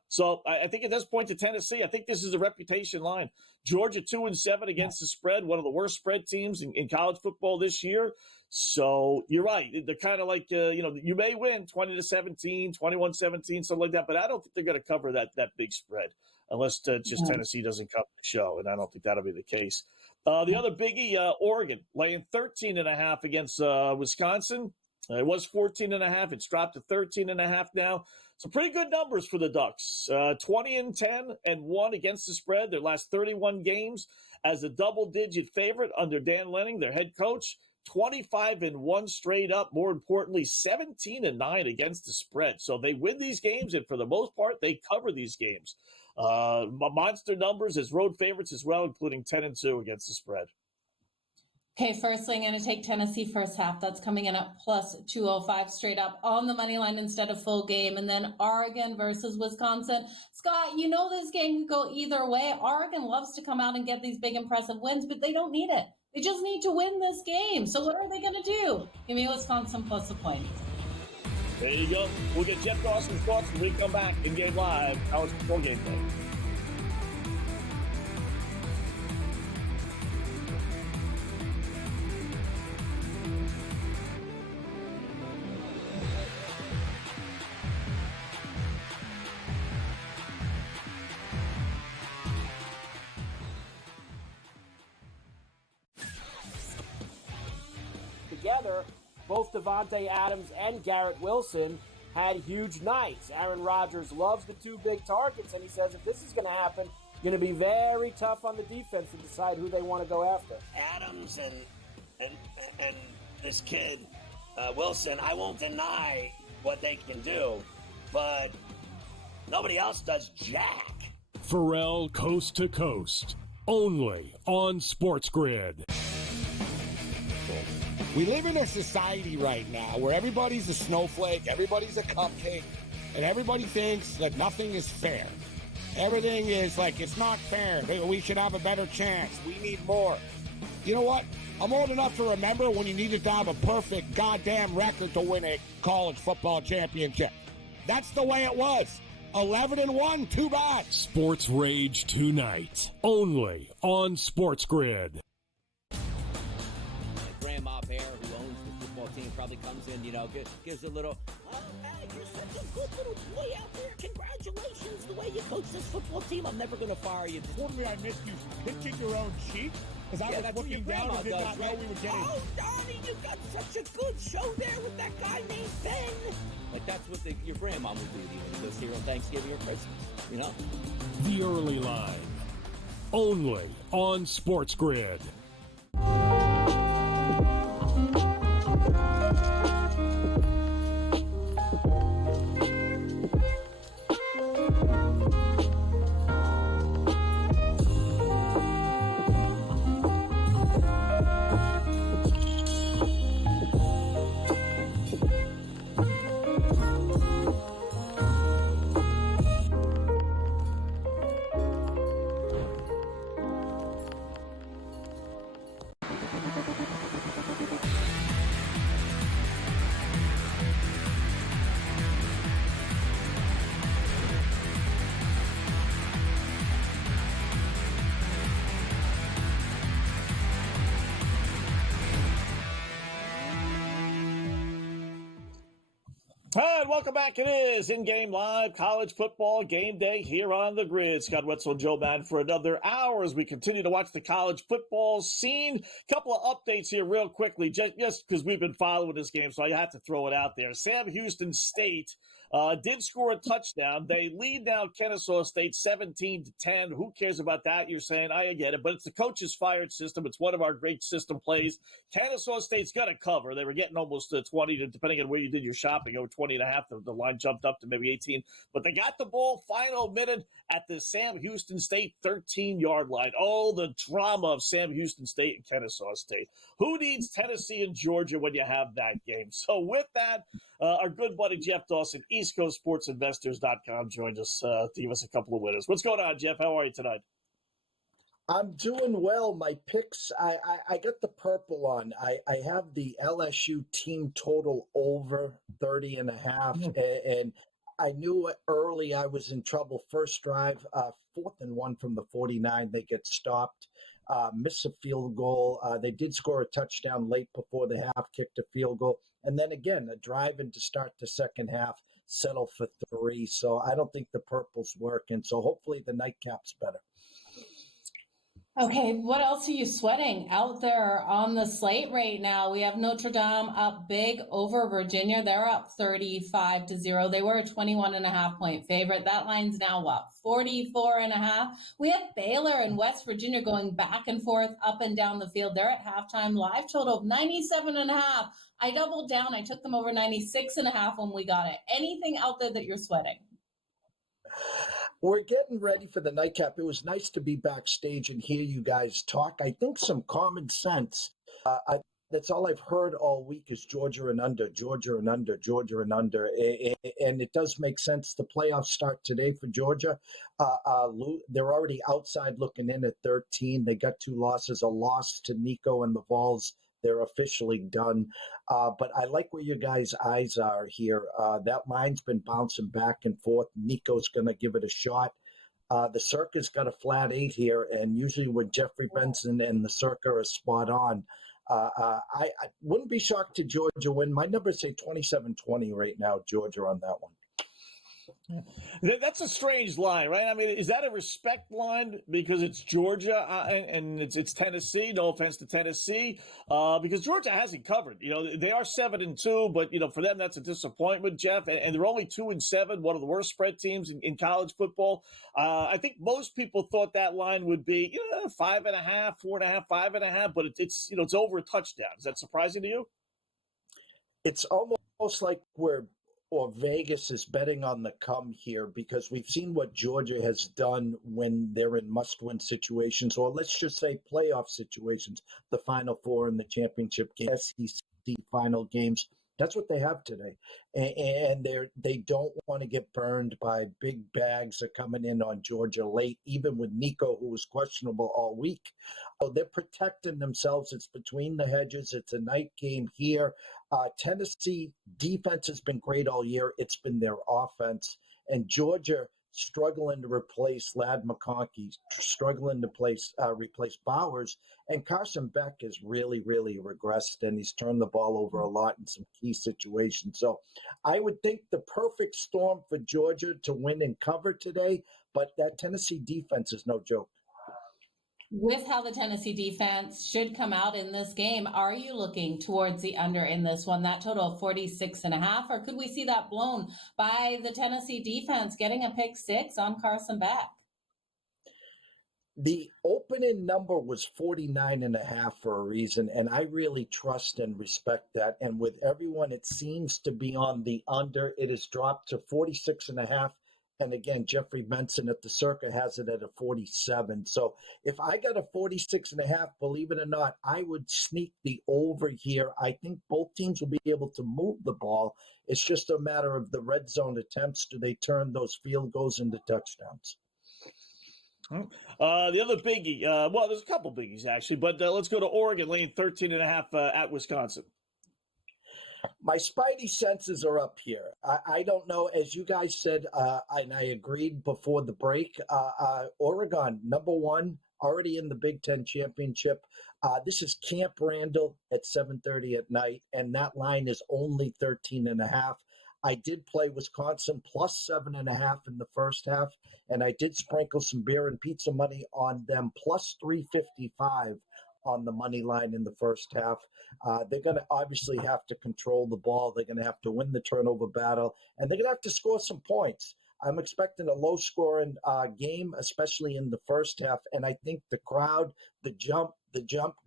So I think at this point to Tennessee, I think this is a reputation line. Georgia 2-7 against the spread, one of the worst spread teams in college football this year. So you're right. They're kind of like, you may win 20-17, 21-17, something like that, but I don't think they're going to cover that big spread unless Tennessee doesn't cover the show, and I don't think that'll be the case. The other biggie, Oregon, laying 13.5 against Wisconsin. It was 14.5. It's dropped to 13.5 now. Some pretty good numbers for the Ducks. 20-10 and 1 against the spread. Their last 31 games as a double-digit favorite under Dan Lanning, their head coach. 25-1 straight up. More importantly, 17-9 against the spread. So they win these games, and for the most part, they cover these games. Monster numbers as road favorites as well, including 10-2 against the spread. Okay, firstly, I'm going to take Tennessee first half. That's coming in at plus 205 straight up on the money line instead of full game. And then Oregon versus Wisconsin. Scott, this game could go either way. Oregon loves to come out and get these big, impressive wins, but they don't need it. They just need to win this game. So what are they going to do? Give me Wisconsin plus a point. There you go. We'll get Jeff Dawson's thoughts when we come back in Game Live. College football game day. Together, both Davante Adams and Garrett Wilson had huge nights. Aaron Rodgers loves the two big targets, and he says if this is going to happen, going to be very tough on the defense to decide who they want to go after. Adams and this kid, Wilson, I won't deny what they can do, but nobody else does jack. Pharrell Coast to Coast, only on Sports Grid. We live in a society right now where everybody's a snowflake, everybody's a cupcake, and everybody thinks that nothing is fair. Everything is like, it's not fair. We should have a better chance. We need more. You know what? I'm old enough to remember when you needed to have a perfect goddamn record to win a college football championship. That's the way it was. 11-1, too bad. Sports Rage tonight, only on Sports Grid. Grandma Bear, who owns the football team, probably comes in, gives a little, oh, hey, you're such a good little boy out there. Congratulations, the way you coach this football team. I'm never going to fire you. Told me I missed you pinching your own cheek as I was looking down and did not know we were getting. Oh, Donnie, you got such a good show there with that guy named Ben. Like, that's what your grandma would do to you when you go see her on Thanksgiving or Christmas, The Early Line, only on Sports Grid. And welcome back. It is In-Game Live College Football Game Day here on the Grid. Scott Wetzel and Joe Madden for another hour as we continue to watch the college football scene. Couple of updates here real quickly, just because we've been following this game, so I have to throw it out there. Sam Houston State did score a touchdown. They lead now Kennesaw State 17-10. Who cares about that? You're saying, I get it, but it's the coach's fired system. It's one of our great system plays. Kennesaw State's got to cover. They were getting almost 20, depending on where you did your shopping, over 20.5. The line jumped up to maybe 18, but they got the ball final minute at the Sam Houston State 13-yard line. Oh, the drama of Sam Houston State and Kennesaw State. Who needs Tennessee and Georgia when you have that game? So with that, our good buddy Jeff Dawson, EastCoastSportsInvestors.com, joined us to give us a couple of winners. What's going on, Jeff? How are you tonight? I'm doing well. My picks, I got the purple on. I have the LSU team total over 30.5, and I knew early I was in trouble. First drive, 4th and 1 from the 49. They get stopped, miss a field goal. They did score a touchdown late before the half, kicked a field goal. And then again, a drive in to start the second half, settle for 3. So I don't think the purple's working. So hopefully the nightcap's better. Okay, what else are you sweating out there on the slate right now? We have Notre Dame up big over Virginia. They're up 35-0. They were a 21.5-point favorite. That line's now up 44.5. We have Baylor and West Virginia going back and forth up and down the field. They're at halftime. Live total of 97.5. I doubled down. I took them over 96.5 when we got it. Anything out there that you're sweating? We're getting ready for the nightcap. It was nice to be backstage and hear you guys talk. I think some common sense. That's all I've heard all week is Georgia and under, Georgia and under, Georgia and under. And it does make sense. The playoffs start today for Georgia. They're already outside looking in at 13. They got 2 losses, a loss to Nico and the Vols. They're officially done. But I like where your guys' eyes are here. That line's been bouncing back and forth. Nico's going to give it a shot. The Circa's got a flat 8 here, and usually when Jeffrey Benson and the Circa are spot on, I wouldn't be shocked to Georgia win. My numbers say 27-20 right now, Georgia on that one. That's a strange line, right? I mean, is that a respect line because it's Georgia and it's Tennessee? No offense to Tennessee, because Georgia hasn't covered. You know, they are 7-2, but you know, for them that's a disappointment, Jeff. And they're only 2-7, one of the worst spread teams in college football. I think most people thought that line would be 5.5, 4.5, 5.5, but it's it's over a touchdown. Is that surprising to you? It's almost like Vegas is betting on the come here because we've seen what Georgia has done when they're in must-win situations, or let's just say playoff situations, the Final Four and the championship game, SEC final games. That's what they have today. And they don't want to get burned by big bags are coming in on Georgia late, even with Nico, who was questionable all week. Oh, they're protecting themselves. It's between the hedges. It's a night game here. Tennessee defense has been great all year. It's been their offense. And Georgia struggling to replace Ladd McConkey, struggling to replace Bowers. And Carson Beck has really, really regressed, and he's turned the ball over a lot in some key situations. So I would think the perfect storm for Georgia to win and cover today, but that Tennessee defense is no joke. With how the Tennessee defense should come out in this game, are you looking towards the under in this one? That total of 46.5, or could we see that blown by the Tennessee defense getting a pick 6 on Carson Beck? The opening number was 49.5 for a reason, and I really trust and respect that. And with everyone, it seems to be on the under. It has dropped to 46.5. And again, Jeffrey Benson at the Circa has it at a 47. So if I got a 46.5, believe it or not, I would sneak the over here. I think both teams will be able to move the ball. It's just a matter of the red zone attempts. Do they turn those field goals into touchdowns? The other biggie, well, there's a couple biggies actually, but let's go to Oregon, laying 13.5 at Wisconsin. My spidey senses are up here. I don't know, as you guys said, and I agreed before the break, Oregon, number 1, already in the Big Ten championship. This is Camp Randall at 7:30 at night, and that line is only 13.5. I did play Wisconsin plus 7.5 in the first half, and I did sprinkle some beer and pizza money on them plus 355 on the money line in the first half. They're going to obviously have to control the ball. They're going to have to win the turnover battle, and they're going to have to score some points. I'm expecting a low-scoring game, especially in the first half, and I think the crowd, the jump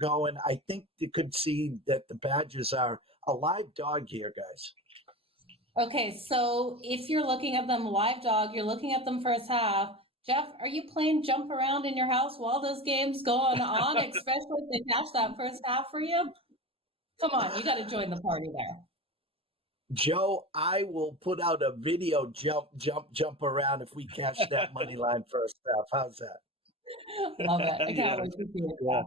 going, I think you could see that the Badgers are a live dog here, guys. Okay, so if you're looking at them live dog, you're looking at them first half. Jeff, are you playing jump around in your house while those games going on, especially if they catch that first half for you? Come on, you got to join the party there. Joe, I will put out a video jump around if we catch that money line first half. How's that? Love it. I can't wait to see it. Yeah.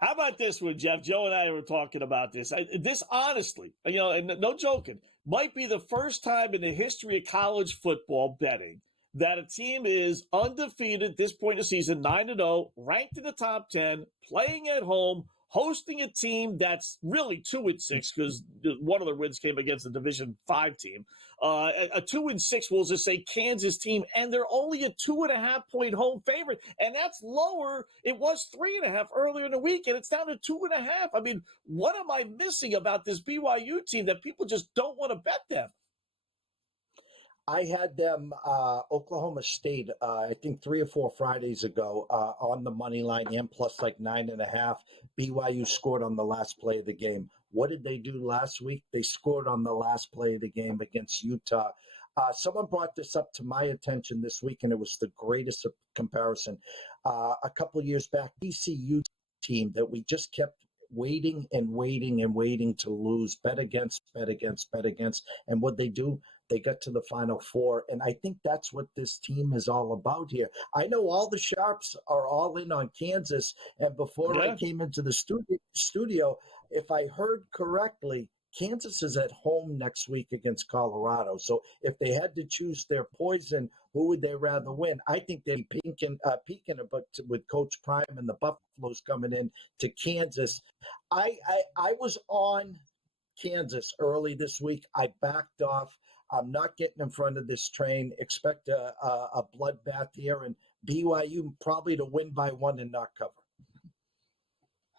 How about this one, Jeff? Joe and I were talking about this. This honestly, and no joking, might be the first time in the history of college football betting that a team is undefeated at this point in the season, 9-0, ranked in the top 10, playing at home, hosting a team that's really 2-6 because one of their wins came against the Division 5 team. A 2-6, we'll just say Kansas team, and they're only a 2.5-point home favorite, and that's lower. It was 3.5 earlier in the week, and it's down to 2.5. I mean, what am I missing about this BYU team that people just don't want to bet them? I had them, Oklahoma State, I think 3 or 4 Fridays ago on the money line and plus like 9.5. BYU scored on the last play of the game. What did they do last week? They scored on the last play of the game against Utah. Someone brought this up to my attention this week, and it was the greatest comparison. A couple of years back, TCU team that we just kept waiting to lose, bet against. And what they do, they got to the Final Four. And I think that's what this team is all about here. I know all the sharps are all in on Kansas. And before I came into the studio, if I heard correctly, Kansas is at home next week against Colorado. So if they had to choose their poison, who would they rather win? I think they'd be peeking a bit with Coach Prime and the Buffaloes coming in to Kansas. I was on Kansas early this week. I backed off. I'm not getting in front of this train. Expect a bloodbath here, and BYU probably to win by 1 and not cover.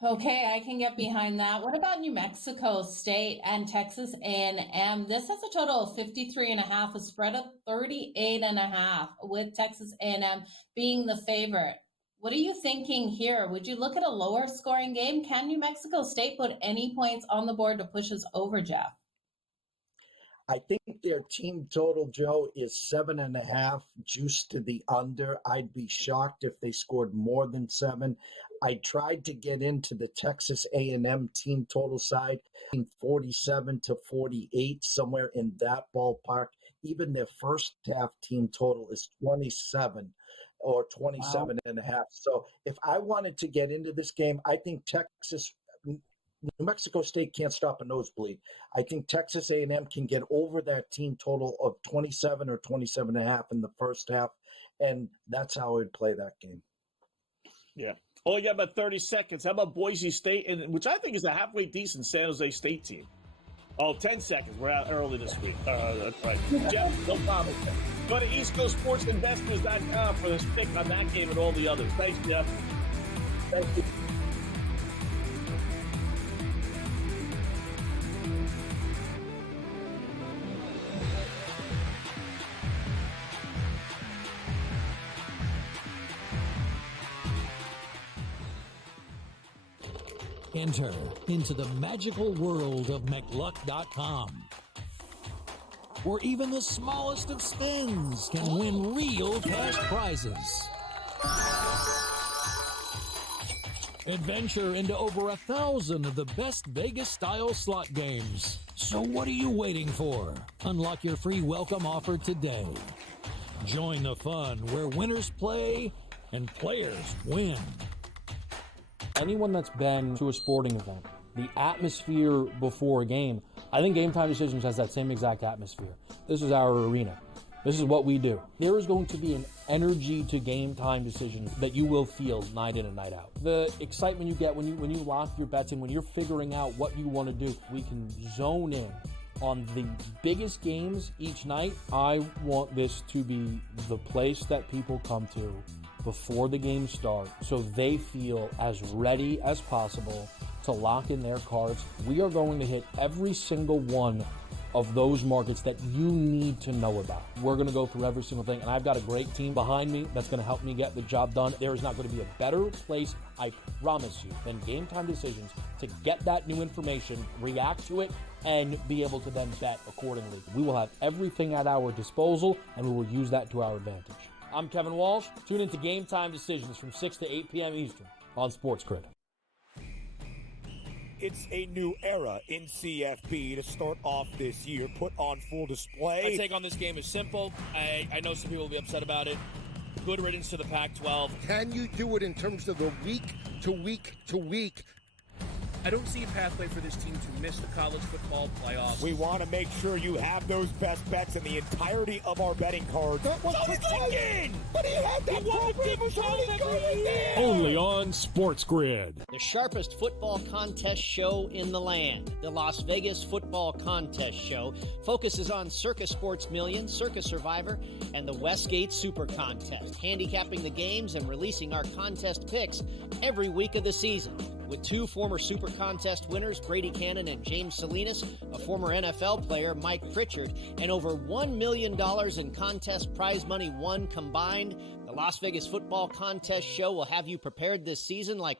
Okay, I can get behind that. What about New Mexico State and Texas A&M? This has a total of 53.5, a spread of 38.5, with Texas A&M being the favorite. What are you thinking here? Would you look at a lower scoring game? Can New Mexico State put any points on the board to push us over, Jeff? I think their team total, Joe, is 7.5, juiced to the under. I'd be shocked if they scored more than 7. I tried to get into the Texas A&M team total side, 47 to 48, somewhere in that ballpark. Even their first half team total is 27 or 27 and a half. So if I wanted to get into this game, I think New Mexico State can't stop a nosebleed. I think Texas A&M can get over that team total of 27 or 27 and a half in the first half, and that's how I would play that game. Yeah. Only got about 30 seconds. How about Boise State, which I think is a halfway decent San Jose State team? 10 seconds. We're out early this week. That's right. Jeff, no problem. Go to EastCoastSportsInvestors.com for this pick on that game and all the others. Thanks, Jeff. Thank you. Enter into the magical world of McLuck.com, where even the smallest of spins can win real cash prizes. Adventure into over 1,000 of the best Vegas-style slot games. So what are you waiting for? Unlock your free welcome offer today. Join the fun where winners play and players win. Anyone that's been to a sporting event, the atmosphere before a game, I think Game Time Decisions has that same exact atmosphere. This is our arena. This is what we do. There is going to be an energy to Game Time Decisions that you will feel night in and night out. The excitement you get when you lock your bets in, when you're figuring out what you want to do, we can zone in on the biggest games each night, I want this to be the place that people come to before the games start so they feel as ready as possible to lock in their cards. We are going to hit every single one of those markets that you need to know about. We're going to go through every single thing, and I've got a great team behind me that's going to help me get the job done. There is not going to be a better place, I promise you, than Game Time Decisions to get that new information, react to it, and be able to then bet accordingly. We will have everything at our disposal, and we will use that to our advantage. I'm Kevin Walsh. Tune into Game Time Decisions from 6 to 8 p.m. Eastern on Sports Grid. It's a new era in CFB to start off this year, put on full display. My take on this game is simple. I know some people will be upset about it. Good riddance to the Pac-12. Can you do it in terms of the week to week to week? I don't see a pathway for this team to miss the college football playoffs. We want to make sure you have those best bets in the entirety of our betting cards. That was Lincoln! But he had that Only on Sports Grid. The sharpest football contest show in the land, the Las Vegas Football Contest Show, focuses on Circus Sports Million, Circus Survivor, and the Westgate Super Contest, handicapping the games and releasing our contest picks every week of the season. With two former Super Contest winners, Brady Cannon and James Salinas, a former NFL player, Mike Pritchard, and over $1 million in contest prize money won combined, the Las Vegas Football Contest Show will have you prepared this season like...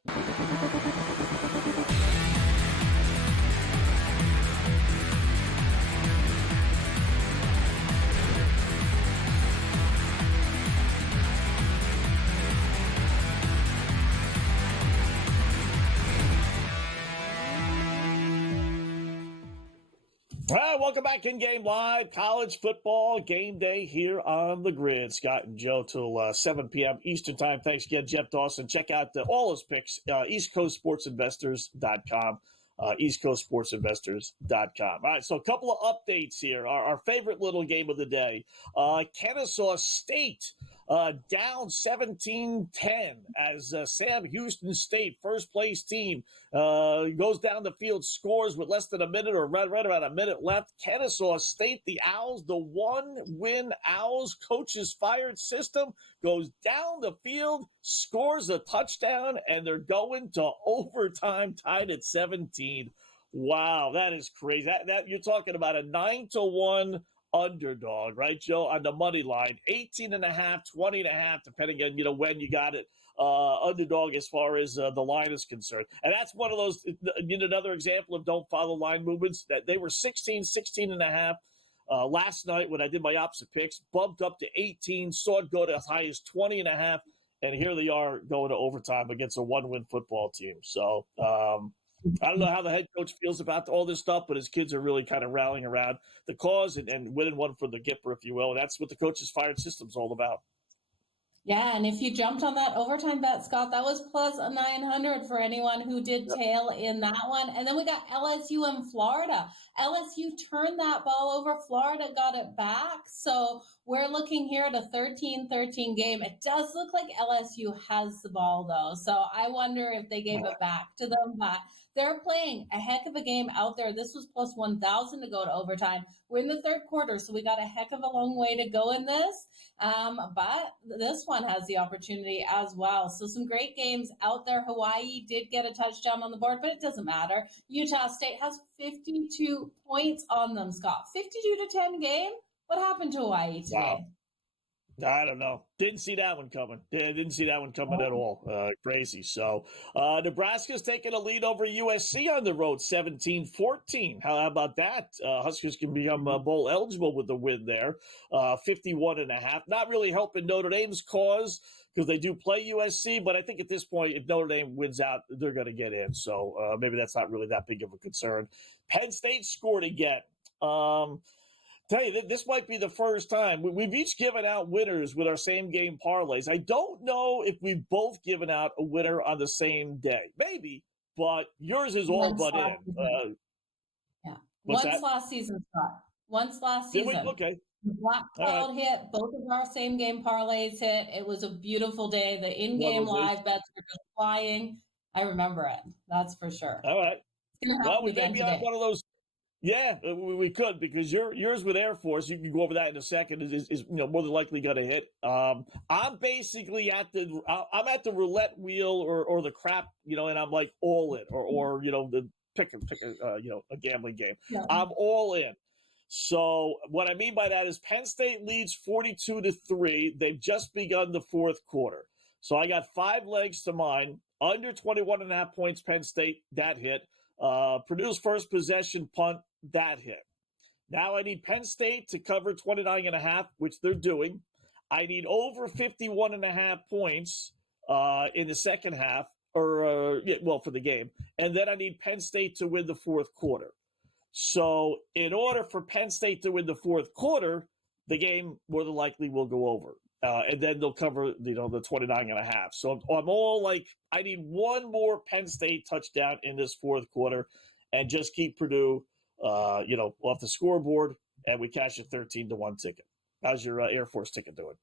All right, welcome back in Game Live, college football game day here on the Grid. Scott and Joe till 7 p.m. Eastern time. Thanks again, Jeff Dawson. Check out all his picks, EastCoastSportsInvestors.com, EastCoastSportsInvestors.com. All right, so a couple of updates here. Our favorite little game of the day, Kennesaw State down 17-10 as Sam Houston State, first place team, goes down the field, scores with less than a minute or right about a minute left. Kennesaw State, the Owls, the one-win Owls, coaches fired system, goes down the field, scores a touchdown, and they're going to overtime tied at 17. Wow, that is crazy. That you're talking about a 9-1 underdog, right, Joe, on the money line, 18.5, 20.5, depending on, when you got it, underdog as far as the line is concerned. And that's one of those, another example of don't follow line movements, that they were 16.5 last night when I did my opposite picks, bumped up to 18, saw it go to as high as 20.5, and here they are going to overtime against a one-win football team. So, I don't know how the head coach feels about all this stuff, but his kids are really kind of rallying around the cause and winning one for the Gipper, if you will. And that's what the coach's fired system's all about. Yeah, and if you jumped on that overtime bet, Scott, that was plus a 900 for anyone who did tail in that one. And then we got LSU and Florida. LSU turned that ball over. Florida got it back. So we're looking here at a 13-13 game. It does look like LSU has the ball, though. So I wonder if they gave it back to them. But they're playing a heck of a game out there. This was plus 1,000 to go to overtime. We're in the third quarter, so we got a heck of a long way to go in this. But this one has the opportunity as well. So some great games out there. Hawaii did get a touchdown on the board, but it doesn't matter. Utah State has 52 points on them, Scott. 52-10 game? What happened to Hawaii today? Wow. I don't know. Didn't see that one coming. Didn't see that one coming at all. Crazy. So Nebraska's taking a lead over USC on the road, 17-14. How about that? Huskers can become bowl eligible with the win there, 51.5. Not really helping Notre Dame's cause because they do play USC, but I think at this point, if Notre Dame wins out, they're going to get in. So maybe that's not really that big of a concern. Penn State scored again. Tell you, this might be the first time. We've each given out winners with our same game parlays. I don't know if we've both given out a winner on the same day. Maybe, but yours is all but in. Yeah. What's Once that? last season, Scott. Once last Did season. we? Okay. Black Cloud hit. Both of our same game parlays hit. It was a beautiful day. The in-game live bets were just flying. I remember it. That's for sure. All right. It's gonna happen Well, we may again be on today. one of those. Yeah, we could, because yours with Air Force, you can go over that in a second, is more than likely going to hit. I'm basically at the roulette wheel or the crap, and I'm like all in, or the pick a gambling game. Yeah. I'm all in. So what I mean by that is Penn State leads 42-3. They've just begun the fourth quarter. So I got 5 legs to mine. Under 21.5 points, Penn State, that hit. Purdue's first possession punt, that hit. Now I need Penn State to cover 29.5, which they're doing. I need over 51.5 points in the second half, for the game. And then I need Penn State to win the fourth quarter. So in order for Penn State to win the fourth quarter, the game more than likely will go over. And then they'll cover, the 29.5. So I'm all like, I need one more Penn State touchdown in this fourth quarter and just keep Purdue, off the scoreboard, and we cash a 13-1 ticket. How's your Air Force ticket doing?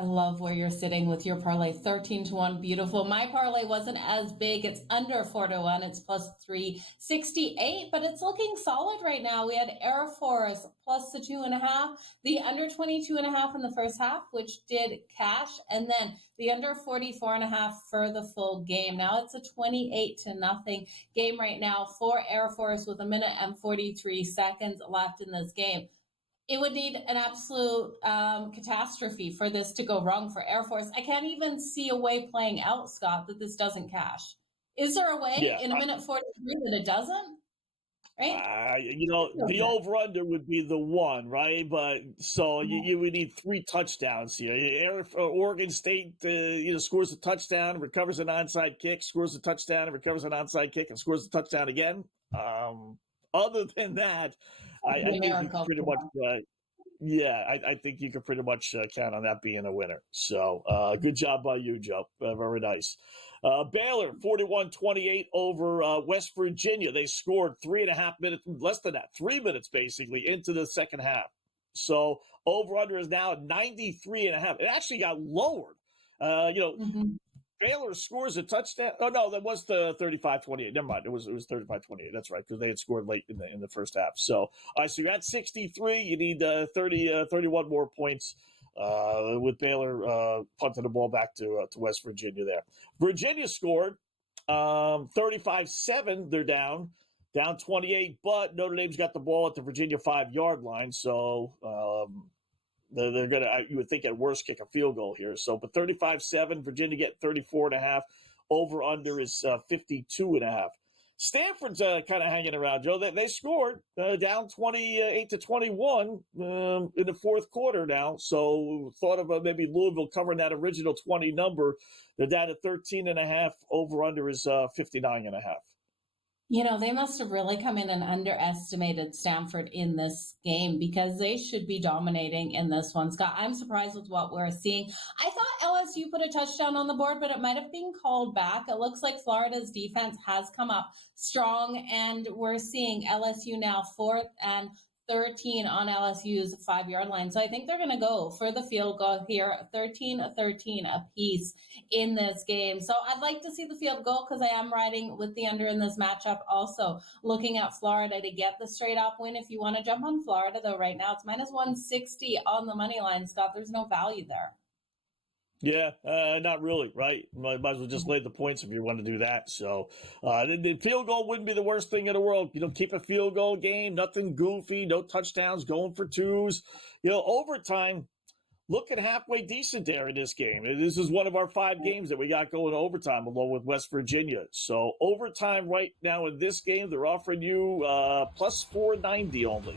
I love where you're sitting with your parlay. 13-1, beautiful. My parlay wasn't as big. It's under 4-1. It's plus 368, but it's looking solid right now. We had Air Force plus the 2.5, the under 22.5 in the first half, which did cash, and then the under 44.5 for the full game. Now it's a 28-0 game right now for Air Force with 1 minute and 43 seconds left in this game. It would need an absolute catastrophe for this to go wrong for Air Force. I can't even see a way playing out, Scott, that this doesn't cash. Is there a way in 1 minute 43 that it doesn't? Right? The over-under would be the 1, right? But so you would need 3 touchdowns here. Oregon State, scores a touchdown, recovers an onside kick, scores a touchdown, and recovers an onside kick, and scores a touchdown again. Other than that, I think you can pretty much, I think you can pretty much count on that being a winner. So good job by you, Joe. Very nice. Baylor, 41-28 over West Virginia. They scored 3.5 minutes, less than that, 3 minutes basically into the second half. So over-under is now at 93.5. It actually got lowered. Baylor scores a touchdown. Oh, no, that was the 35-28. Never mind. It was 35-28. That's right, because they had scored late in the first half. So, all right, so you're at 63. You need 31 more points with Baylor punting the ball back to West Virginia there. Virginia scored 35-7. They're down 28, but Notre Dame's got the ball at the Virginia 5-yard line. So, they're going to, you would think at worst, kick a field goal here. So, but 35-7, Virginia get 34.5. Over under is 52.5. Stanford's kind of hanging around, Joe. They scored down 28-21 in the fourth quarter now. So thought of maybe Louisville covering that original 20 number. They're down at 13.5. Over under is 59.5. They must have really come in and underestimated Stanford in this game, because they should be dominating in this one. Scott, I'm surprised with what we're seeing. I thought LSU put a touchdown on the board, but it might have been called back. It looks like Florida's defense has come up strong, and we're seeing LSU now 4th and 13 on LSU's 5-yard line. So I think they're going to go for the field goal here, 13-13 apiece in this game. So I'd like to see the field goal, because I am riding with the under in this matchup. Also looking at Florida to get the straight up win. If you want to jump on Florida, though, right now it's minus 160 on the money line, Scott. There's no value there. Yeah, not really, right? Might as well just lay the points if you want to do that. So the field goal wouldn't be the worst thing in the world. Keep a field goal game, nothing goofy, no touchdowns, going for 2s. Overtime, looking halfway decent there in this game. This is one of our 5 games that we got going to overtime, along with West Virginia. So overtime right now in this game, they're offering you plus 490 only.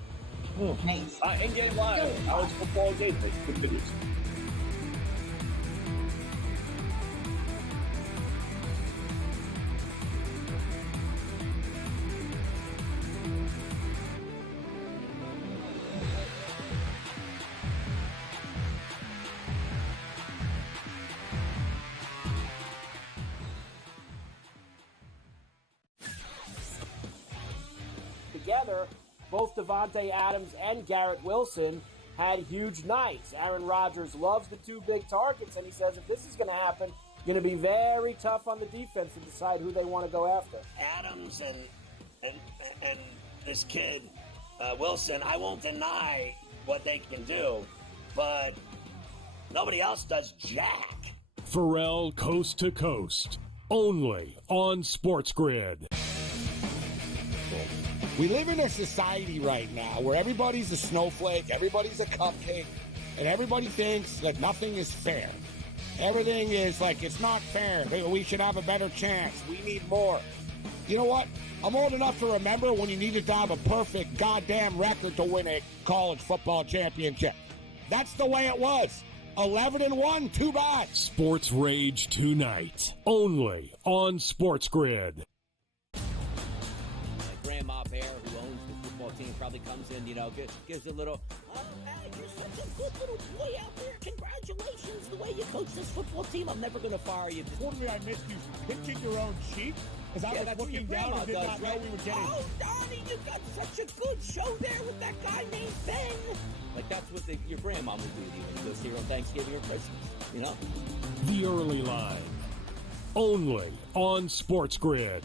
Nice. In-game live, college football game continues. Together, both Davante Adams and Garrett Wilson had huge nights. Aaron Rodgers loves the 2 big targets, and he says if this is going to happen, it's going to be very tough on the defense to decide who they want to go after. Adams and this kid, Wilson, I won't deny what they can do, but nobody else does jack. Pharrell Coast to Coast, only on Sports Grid. We live in a society right now where everybody's a snowflake, everybody's a cupcake, and everybody thinks that nothing is fair. Everything is like, it's not fair. We should have a better chance. We need more. You know what? I'm old enough to remember when you needed to have a perfect goddamn record to win a college football championship. That's the way it was. 11-1, too bad. Sports Rage tonight, only on Sports Grid. Grandma Bear, who owns the football team, probably comes in, gives a little, oh, man, you're such a good little boy out there. Congratulations, the way you coach this football team. I'm never going to fire you. Told me I missed you pinching your own cheek? Because I was looking down and did not know we were getting... Oh, Donnie, you got such a good show there with that guy named Ben. Like, that's what your grandma would do to you when you go see her on Thanksgiving or Christmas, The Early Line, only on Sports Grid.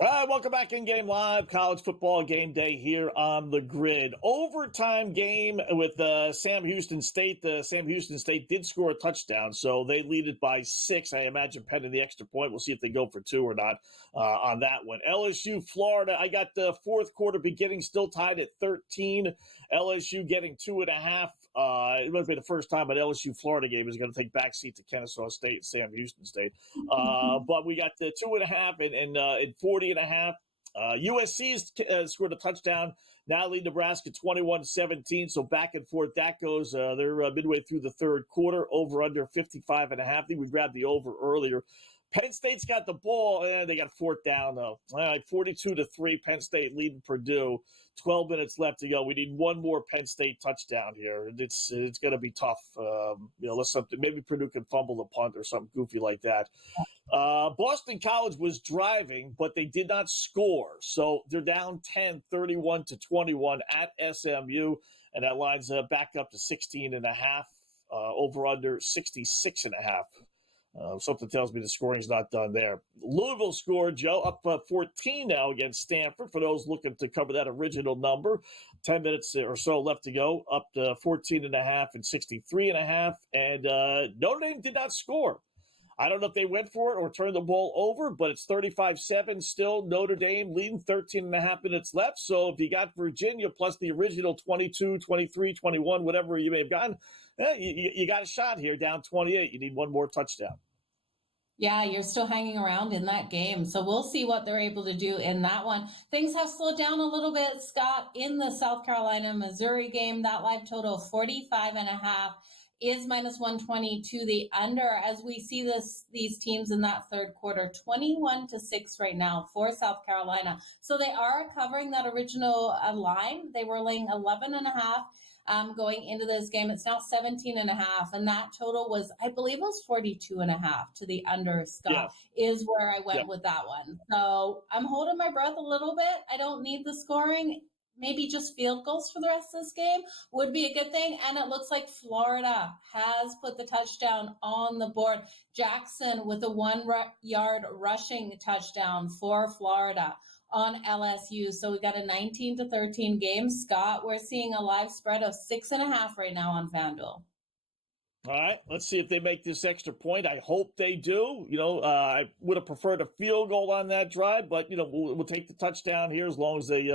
All right, welcome back in Game Live, college football game day here on the Grid. Overtime game with Sam Houston State. Sam Houston State did score a touchdown, so they lead it by 6. I imagine pending the extra point. We'll see if they go for 2 or not on that one. LSU, Florida. I got the fourth quarter beginning, still tied at 13. LSU getting 2.5. It must be the first time an LSU Florida game is going to take backseat to Kennesaw State and Sam Houston State. But we got the 2.5 and 40.5. USC scored a touchdown. Now lead Nebraska 21-17. So back and forth that goes. They're midway through the third quarter. Over under 55.5. I think we grabbed the over earlier. Penn State's got the ball, and they got fourth down, though. All right, 42-3, Penn State leading Purdue. 12 minutes left to go. We need one more Penn State touchdown here. It's going to be tough. Unless something, maybe Purdue can fumble the punt or something goofy like that. Boston College was driving, but they did not score. So they're down 10, 31-21 at SMU, and that lines back up to 16.5, over under 66.5. Something tells me the scoring's not done there. Louisville scored, Joe, up 14 now against Stanford. For those looking to cover that original number, 10 minutes or so left to go, up to 14.5 and 63.5. And Notre Dame did not score. I don't know if they went for it or turned the ball over, but it's 35-7 still. Notre Dame leading 13.5 minutes left. So if you got Virginia plus the original 22, 23, 21, whatever you may have gotten, you got a shot here, down 28. You need one more touchdown. Yeah, you're still hanging around in that game. So we'll see what they're able to do in that one. Things have slowed down a little bit, Scott, in the South Carolina-Missouri game. That live total 45.5 is -120 to the under as we see these teams in that third quarter. 21-6 right now for South Carolina. So they are covering that original line. They were laying 11.5. Going into this game. It's now 17.5, and that total was, I believe it was 42.5 to the under, Scott, is where I went with that one. So I'm holding my breath a little bit. I don't need the scoring. Maybe just field goals for the rest of this game would be a good thing. And it looks like Florida has put the touchdown on the board. Jackson with a 1-yard rushing touchdown for Florida on LSU. So we got a 19-13 game. Scott, we're seeing a live spread of 6.5 right now on FanDuel. All right, let's see if they make this extra point. I hope they do. I would have preferred a field goal on that drive, but we'll take the touchdown here as long as they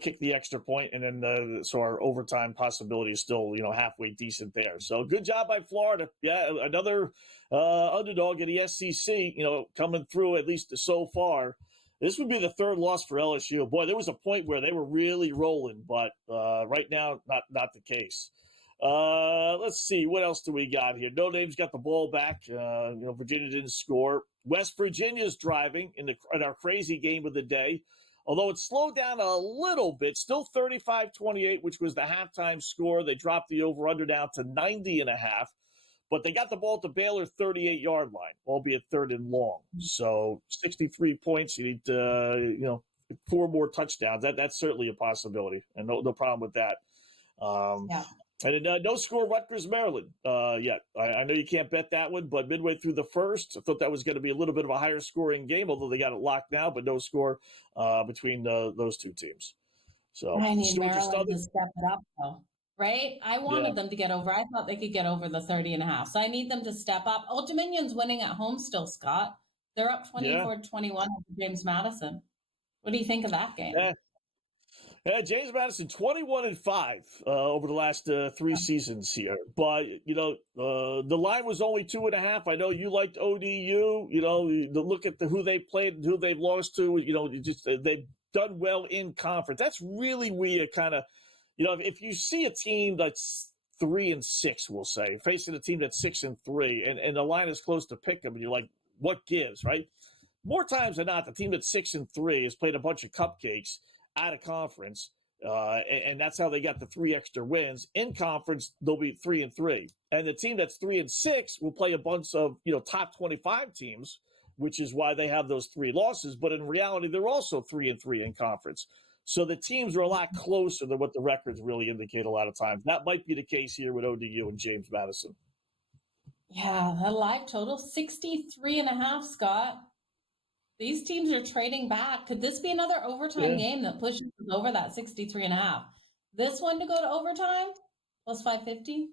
kick the extra point, and then so our overtime possibility is still halfway decent there. So good job by Florida. Yeah, another underdog in the SEC. Coming through at least so far. This would be the third loss for LSU. Boy, there was a point where they were really rolling, but right now not the case. Let's see, what else do we got here? Notre Dame's got the ball back. Virginia didn't score. West Virginia's driving in our crazy game of the day, although it slowed down a little bit. Still 35-28, which was the halftime score. They dropped the over/under down to 90.5, but they got the ball at the Baylor 38-yard line, albeit third and long. So 63 points. You need 4 more touchdowns. That's certainly a possibility, and no problem with that. Yeah. And no score Rutgers, Maryland yet. I know you can't bet that one, but midway through the first, I thought that was going to be a little bit of a higher scoring game, although they got it locked now, but no score between those two teams. So I need Maryland to step it up, though, right? I wanted them to get over. I thought they could get over the 30.5. So I need them to step up. Old Dominion's winning at home still, Scott. They're up 24-21 over James Madison. What do you think of that game? Yeah, James Madison 21-5 over the last 3 seasons here, but the line was only 2.5. I know you liked ODU. The look at who they played and who they've lost to. They've done well in conference. That's really where you kind of, if you see a team that's 3-6, we'll say, facing a team that's 6-3, and the line is close to pick them, and you're like, what gives, right? More times than not, the team that's 6-3 has played a bunch of cupcakes out of conference, and that's how they got the 3 extra wins. In conference, they'll be 3-3, and the team that's 3-6 will play a bunch of top 25 teams, which is why they have those 3 losses. But in reality, they're also 3-3 in conference. So the teams are a lot closer than what the records really indicate a lot of times. That might be the case here with ODU and James Madison. Yeah, the live total 63.5, Scott. These teams are trading back. Could this be another overtime game that pushes over that 63.5? This one to go to overtime, plus 550?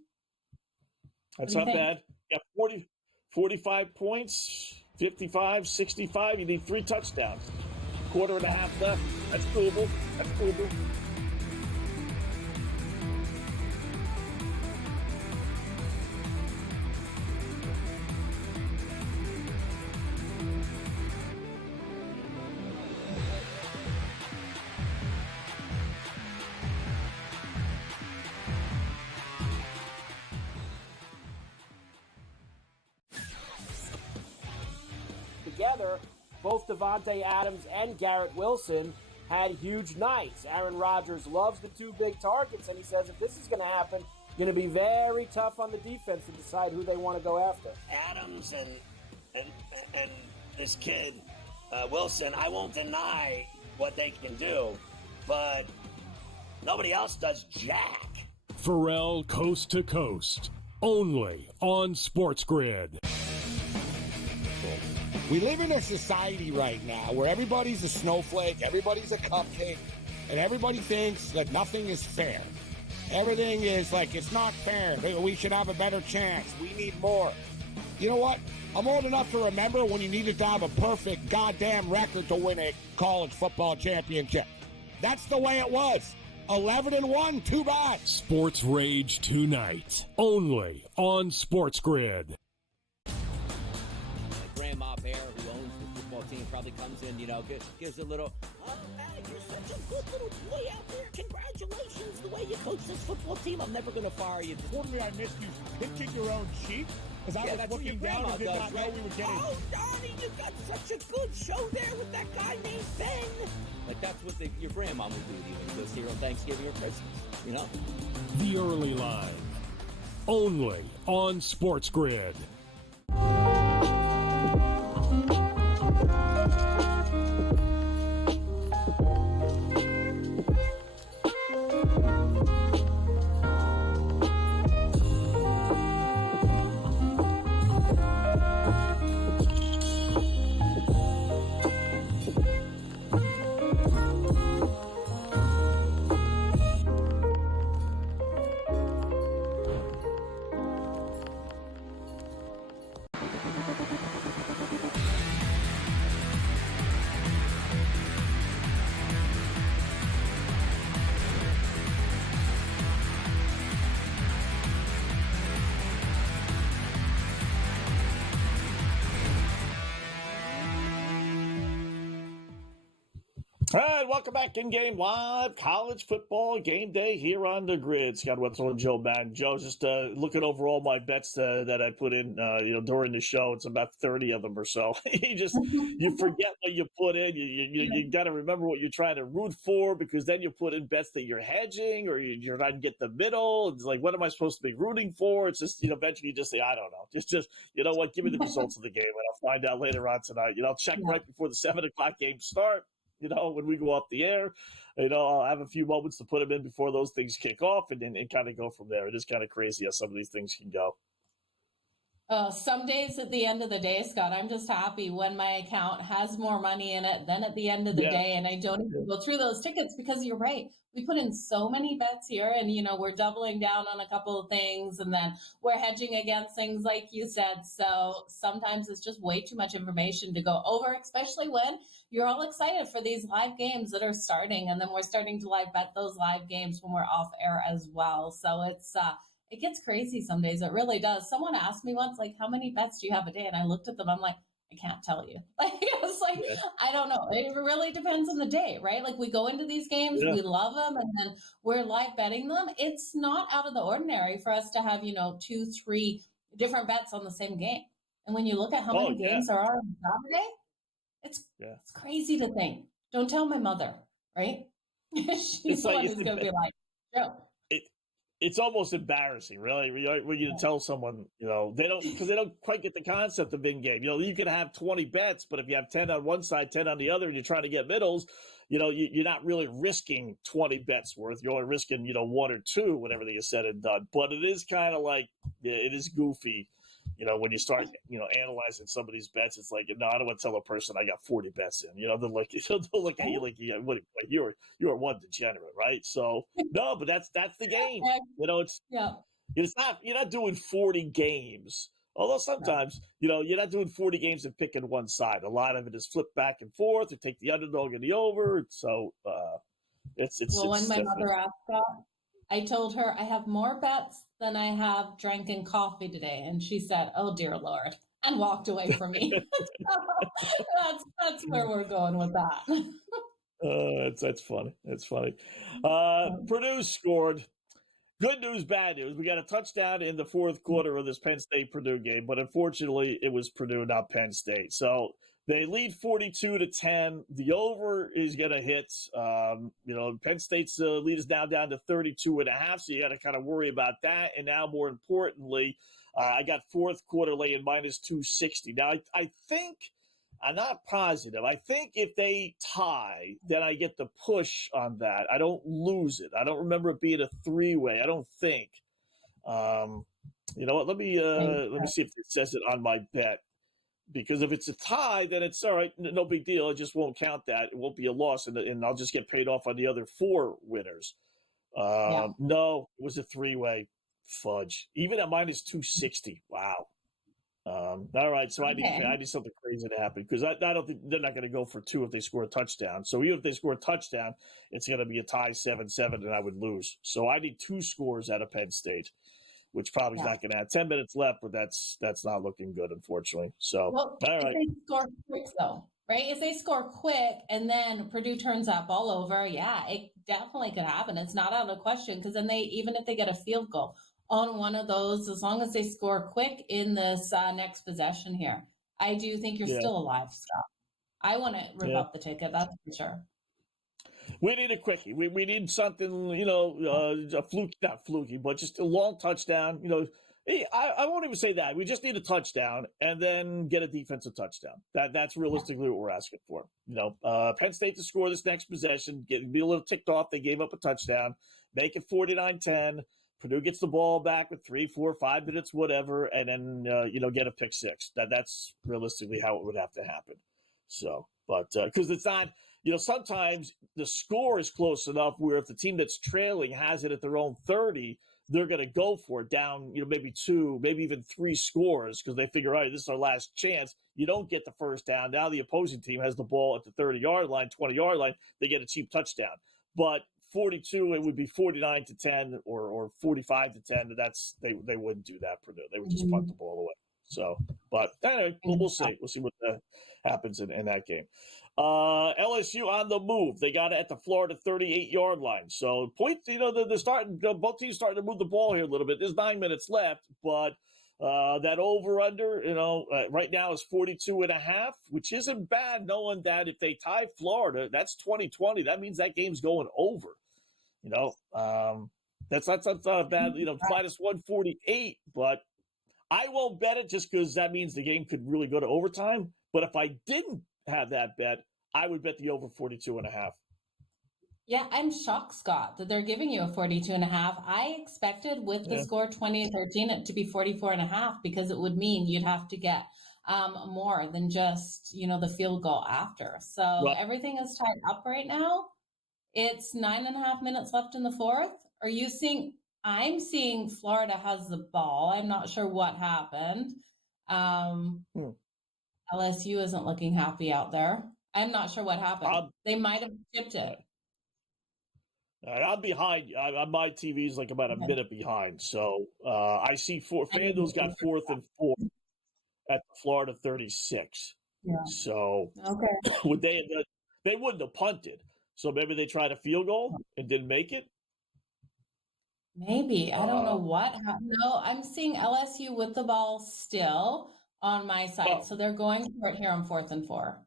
That's not bad. You got 45 points, 55, 65. You need 3 touchdowns. 1.5 left. That's doable. Together, both Davante Adams and Garrett Wilson had huge nights. Aaron Rodgers loves the 2 big targets, and he says if this is going to happen, it's going to be very tough on the defense to decide who they want to go after. Adams and this kid, Wilson, I won't deny what they can do, but nobody else does jack. Pharrell Coast to Coast, only on Sports Grid. We live in a society right now where everybody's a snowflake, everybody's a cupcake, and everybody thinks that nothing is fair. Everything is like, it's not fair. We should have a better chance. We need more. You know what? I'm old enough to remember when you needed to have a perfect goddamn record to win a college football championship. That's the way it was. 11-1, too bad. Sports Rage tonight, only on Sports Grid. Grandma Bear, who owns the football team, probably comes in, gives a little, oh, man, you're such a good little boy out there. Congratulations, the way you coach this football team. I'm never going to fire you. Told me I missed you pinching your own cheek because I was looking down and did not know we were getting. Oh, Donnie, you got such a good show there with that guy named Ben. Like, that's what your grandma would do to you when you go see her on Thanksgiving or Christmas, The Early Line, only on Sports Grid. All right, welcome back. In-game live college football game day here on the grid. Scott Wetzel and Joe Madden. Joe, just looking over all my bets that I put in, during the show. It's about 30 of them or so. you forget what you put in. You got to remember what you're trying to root for, because then you put in bets that you're hedging, or you're trying to get the middle. It's like, what am I supposed to be rooting for? It's just, eventually you just say, I don't know. Just you know what? Give me the results of the game, and I'll find out later on tonight. I'll check right before the 7 o'clock games start. When we go off the air, I'll have a few moments to put them in before those things kick off, and kind of go from there. It is kind of crazy how some of these things can go. Some days at the end of the day, Scott, I'm just happy when my account has more money in it than at the end of the day, and I don't even go through those tickets, because you're right. We put in so many bets here, and, we're doubling down on a couple of things, and then we're hedging against things like you said. So sometimes it's just way too much information to go over, especially when you're all excited for these live games that are starting, and then we're starting to live bet those live games when we're off air as well. So it gets crazy some days. It really does. Someone asked me once, how many bets do you have a day? And I looked at them. I'm like, I can't tell you. I don't know. It really depends on the day, right? We go into these games, we love them, and then we're live betting them. It's not out of the ordinary for us to have, 2, 3 different bets on the same game. And when you look at how many games there are on Saturday, it's crazy to think. Don't tell my mother, right? She's the one who's going to be like, Joe. It's almost embarrassing, really, when you tell someone, because they don't quite get the concept of in-game. You can have 20 bets, but if you have 10 on one side, 10 on the other, and you're trying to get middles, you're not really risking 20 bets worth. You're only risking, 1 or 2, whatever they said and done. But it is kind of it is goofy. When you start, analyzing some of these bets, it's like, no, I don't want to tell a person I got 40 bets in. They'll look at you like you're one degenerate, right? So no, but that's the game. It's not, you're not doing 40 games. Although sometimes, you're not doing 40 games and picking one side. A lot of it is flip back and forth or take the underdog and the over. So when my mother asked that, I told her I have more bets than I have drinking coffee today. And she said, oh, dear Lord, and walked away from me. That's where we're going with that. That's funny. That's funny. Purdue scored. Good news, bad news. We got a touchdown in the fourth quarter of this Penn State-Purdue game, but unfortunately it was Purdue, not Penn State. So they lead 42-10. The over is going to hit. Penn State's lead is now down to 32.5, so you got to kind of worry about that. And now, more importantly, I got fourth quarter laying minus 260. Now, I think, I'm not positive. I think if they tie, then I get the push on that. I don't lose it. I don't remember it being a 3-way. I don't think. You know what? Let me see if it says it on my bet. Because if it's a tie, then it's all right. No big deal. I just won't count that. It won't be a loss, and I'll just get paid off on the other 4 winners. No, it was a 3-way. Fudge. Even at minus 260. Wow. All right, so I need something crazy to happen, because I don't think they're not going to go for 2 if they score a touchdown. So even if they score a touchdown, it's going to be a tie 7-7, and I would lose. So I need 2 scores out of Penn State, which probably is not going to have 10 minutes left, but that's not looking good, unfortunately. So, all right. If they score quick, though, right? If they score quick and then Purdue turns that ball over, it definitely could happen. It's not out of question, because then even if they get a field goal on one of those, as long as they score quick in this next possession here, I do think you're still alive, Scott. I want to rip up the ticket, that's for sure. We need a quickie. We need something, a fluke, not fluky, but just a long touchdown. I won't even say that. We just need a touchdown and then get a defensive touchdown. That's realistically what we're asking for. Penn State to score this next possession, be a little ticked off. They gave up a touchdown, make it 49-10. Purdue gets the ball back with 3, 4, 5 minutes, whatever, and then, get a pick 6. That's realistically how it would have to happen. So, but because it's not, sometimes the score is close enough where if the team that's trailing has it at their own 30, they're going to go for it down, maybe 2, maybe even 3 scores, because they figure, all right, this is our last chance. You don't get the first down. Now the opposing team has the ball at the 30-yard line, 20-yard line. They get a cheap touchdown. But 42, it would be 49-10 or 45-10. They wouldn't do that, Purdue. They would just punt the ball away. So, but anyway, we'll see. We'll see what happens in that game. LSU on the move. They got it at the Florida 38-yard line. So points, they're starting. Both teams starting to move the ball here a little bit. There's 9 minutes left, but that over/under, right now is 42.5, which isn't bad. Knowing that if they tie Florida, that's 20-20. That means that game's going over. That's not bad. Minus 148, but I won't bet it just because that means the game could really go to overtime. But if I didn't have that bet, I would bet the over 42.5. Yeah, I'm shocked, Scott, that they're giving you a 42.5. I expected with the score 20-13 it to be 44.5 because it would mean you'd have to get more than just, the field goal after. So everything is tied up right now. It's 9.5 minutes left in the fourth. Are you seeing? I'm seeing Florida has the ball. I'm not sure what happened. LSU isn't looking happy out there. I'm not sure what happened. They might have tipped it. I'm behind. My TV is like about a minute behind. So I see FanDuel's got 4th and 4 at the Florida 36. Yeah. So would they wouldn't have punted. So maybe they tried a field goal and didn't make it? Maybe. I don't know what happened. No, I'm seeing LSU with the ball still on my side. So they're going for it here on 4th and 4.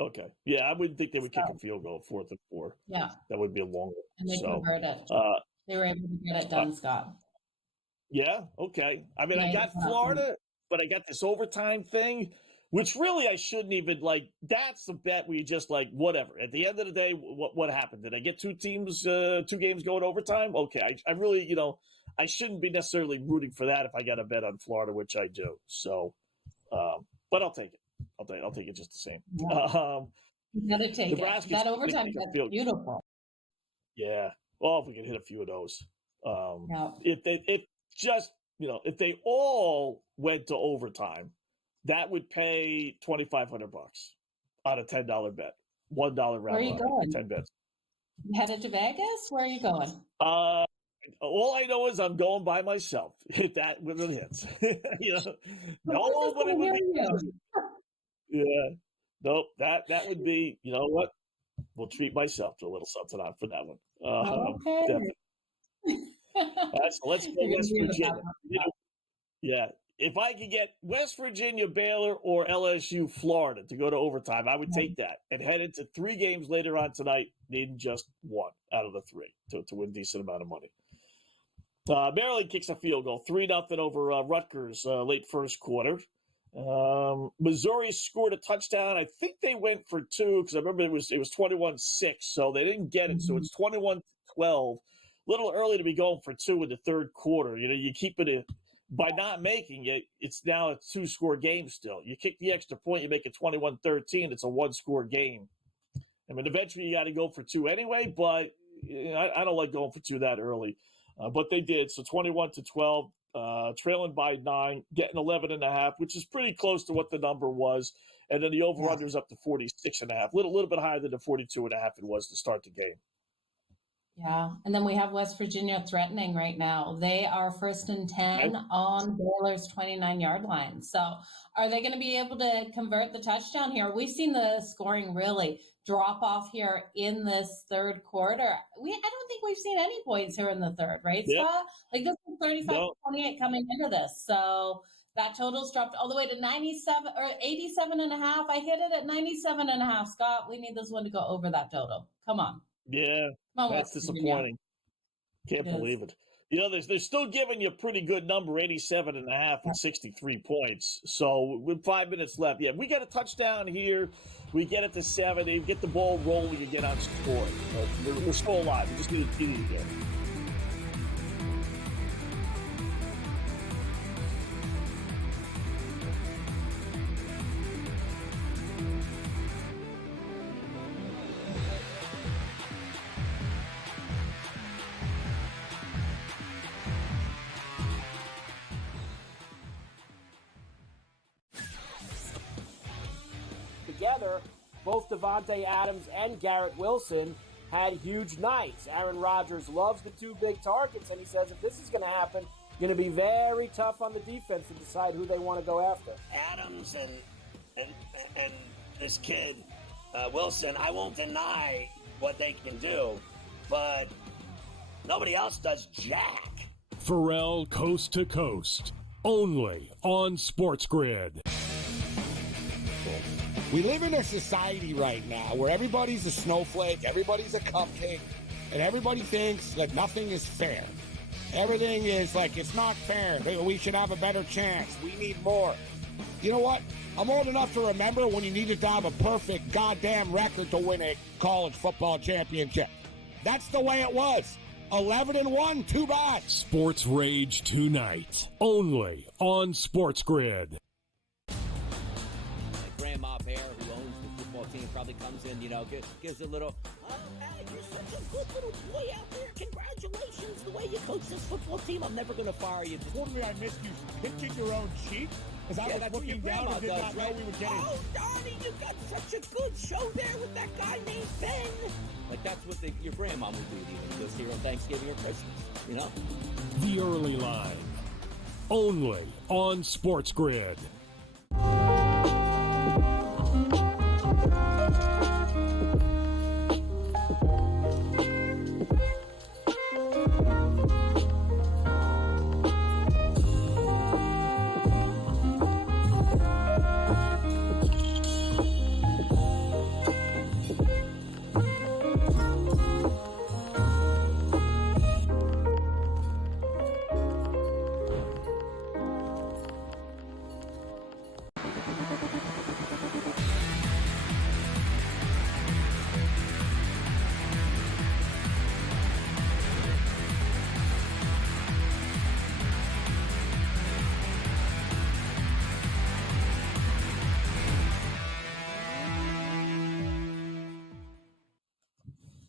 Okay. Yeah, I wouldn't think they would kick a field goal 4th and 4. Yeah. That would be a long one. And they converted. They were able to get it done, Scott. Yeah, okay. I mean, I got Florida, but I got this overtime thing, which really I shouldn't even that's the bet where you just whatever. At the end of the day, what happened? Did I get two games going overtime? Okay. I really, I shouldn't be necessarily rooting for that if I got a bet on Florida, which I do. So, but I'll take it. I'll take it just the same. Yeah. You gotta take Nebraska, it. That overtime is beautiful. Yeah. Well, if we can hit a few of those. If they all went to overtime, that would pay $2,500 on a $10 bet. $1 round. Where are you going? 10 bets. You headed to Vegas? Where are you going? All I know is I'm going by myself. Hit that when it hits. Nobody would be. Yeah. Nope. That would be. You know what? We'll treat myself to a little something on for that one. Okay. Definitely. All right, so let's go West Virginia. Yeah. If I could get West Virginia, Baylor, or LSU, Florida to go to overtime, I would take that and head into 3 games later on tonight, needing just 1 out of the 3 to win a decent amount of money. Maryland kicks a field goal, 3-0 over Rutgers late first quarter. Missouri scored a touchdown. I think they went for 2 because I remember it was 21-6, so they didn't get it. So it's 21-12. A little early to be going for 2 in the third quarter. You keep it by not making it. It's now a 2-score game still. You kick the extra point, you make it 21-13. It's a 1-score game. I mean, eventually you got to go for 2 anyway, but I don't like going for 2 that early. But they did. So 21-12, trailing by 9, getting 11.5, which is pretty close to what the number was. And then the over-under is up to 46.5, little bit higher than the 42.5 it was to start the game. Yeah, and then we have West Virginia threatening right now. They are 1st and 10 on Baylor's 29-yard line. So are they going to be able to convert the touchdown here? We've seen the scoring really drop off here in this third quarter. I don't think we've seen any points here in the third, right, Scott? This is 35-28 coming into this. So that total's dropped all the way to 97 or 87.5. I hit it at 97.5. Scott, we need this one to go over that total. Come on. Yeah, that's disappointing. Can't believe it. They're still giving you a pretty good number, 87.5 and 63 points. So with 5 minutes left, we get a touchdown here. We get it to 70, get the ball rolling, and get on scoring. We're still alive. We just need to get. Together, both Davante Adams and Garrett Wilson had huge nights. Aaron Rodgers loves the 2 big targets, and he says if this is going to happen, going to be very tough on the defense to decide who they want to go after. Adams and this kid, Wilson, I won't deny what they can do, but nobody else does jack. Pharrell Coast to Coast, only on Sports Grid. We live in a society right now where everybody's a snowflake, everybody's a cupcake, and everybody thinks that nothing is fair. Everything is like, it's not fair. We should have a better chance. We need more. You know what? I'm old enough to remember when you needed to have a perfect goddamn record to win a college football championship. That's the way it was. 11-1, too bad. Sports Rage tonight, only on Sports Grid. Grandma Bear, who owns the football team, probably comes in, gives a little, oh, man, you're such a good little boy out there. Congratulations, the way you coach this football team. I'm never going to fire you. Totally, I missed you pinching your own cheek as I was looking down and did not know we were getting. Oh, Donnie, you got such a good show there with that guy named Ben. Like, that's what your grandma would do to you when you go see her on Thanksgiving or Christmas, The Early Line, only on Sports Grid.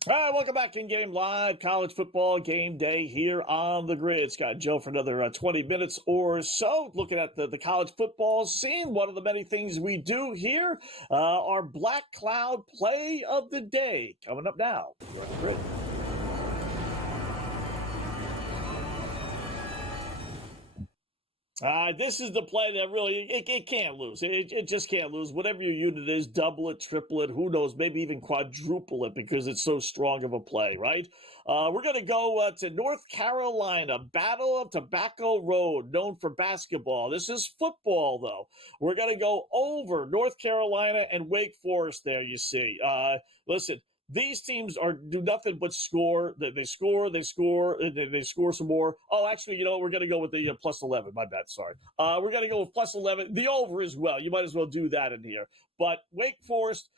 All right, welcome back to In Game Live, college football game day here on the grid. Scott and Joe for another 20 minutes or so, looking at the college football scene. One of the many things we do here, our Black Cloud play of the day, coming up now here on the grid. This is the play that really, it can't lose. It just can't lose. Whatever your unit is, double it, triple it, who knows, maybe even quadruple it because it's so strong of a play, right? We're going to go to North Carolina, Battle of Tobacco Road, known for basketball. This is football, though. We're going to go over North Carolina and Wake Forest there, you see. Listen. These teams do nothing but score. They score some more. Oh, actually, we're going to go with the plus 11. My bad, sorry. We're going to go with plus 11. The over as well. You might as well do that in here. But Wake Forest,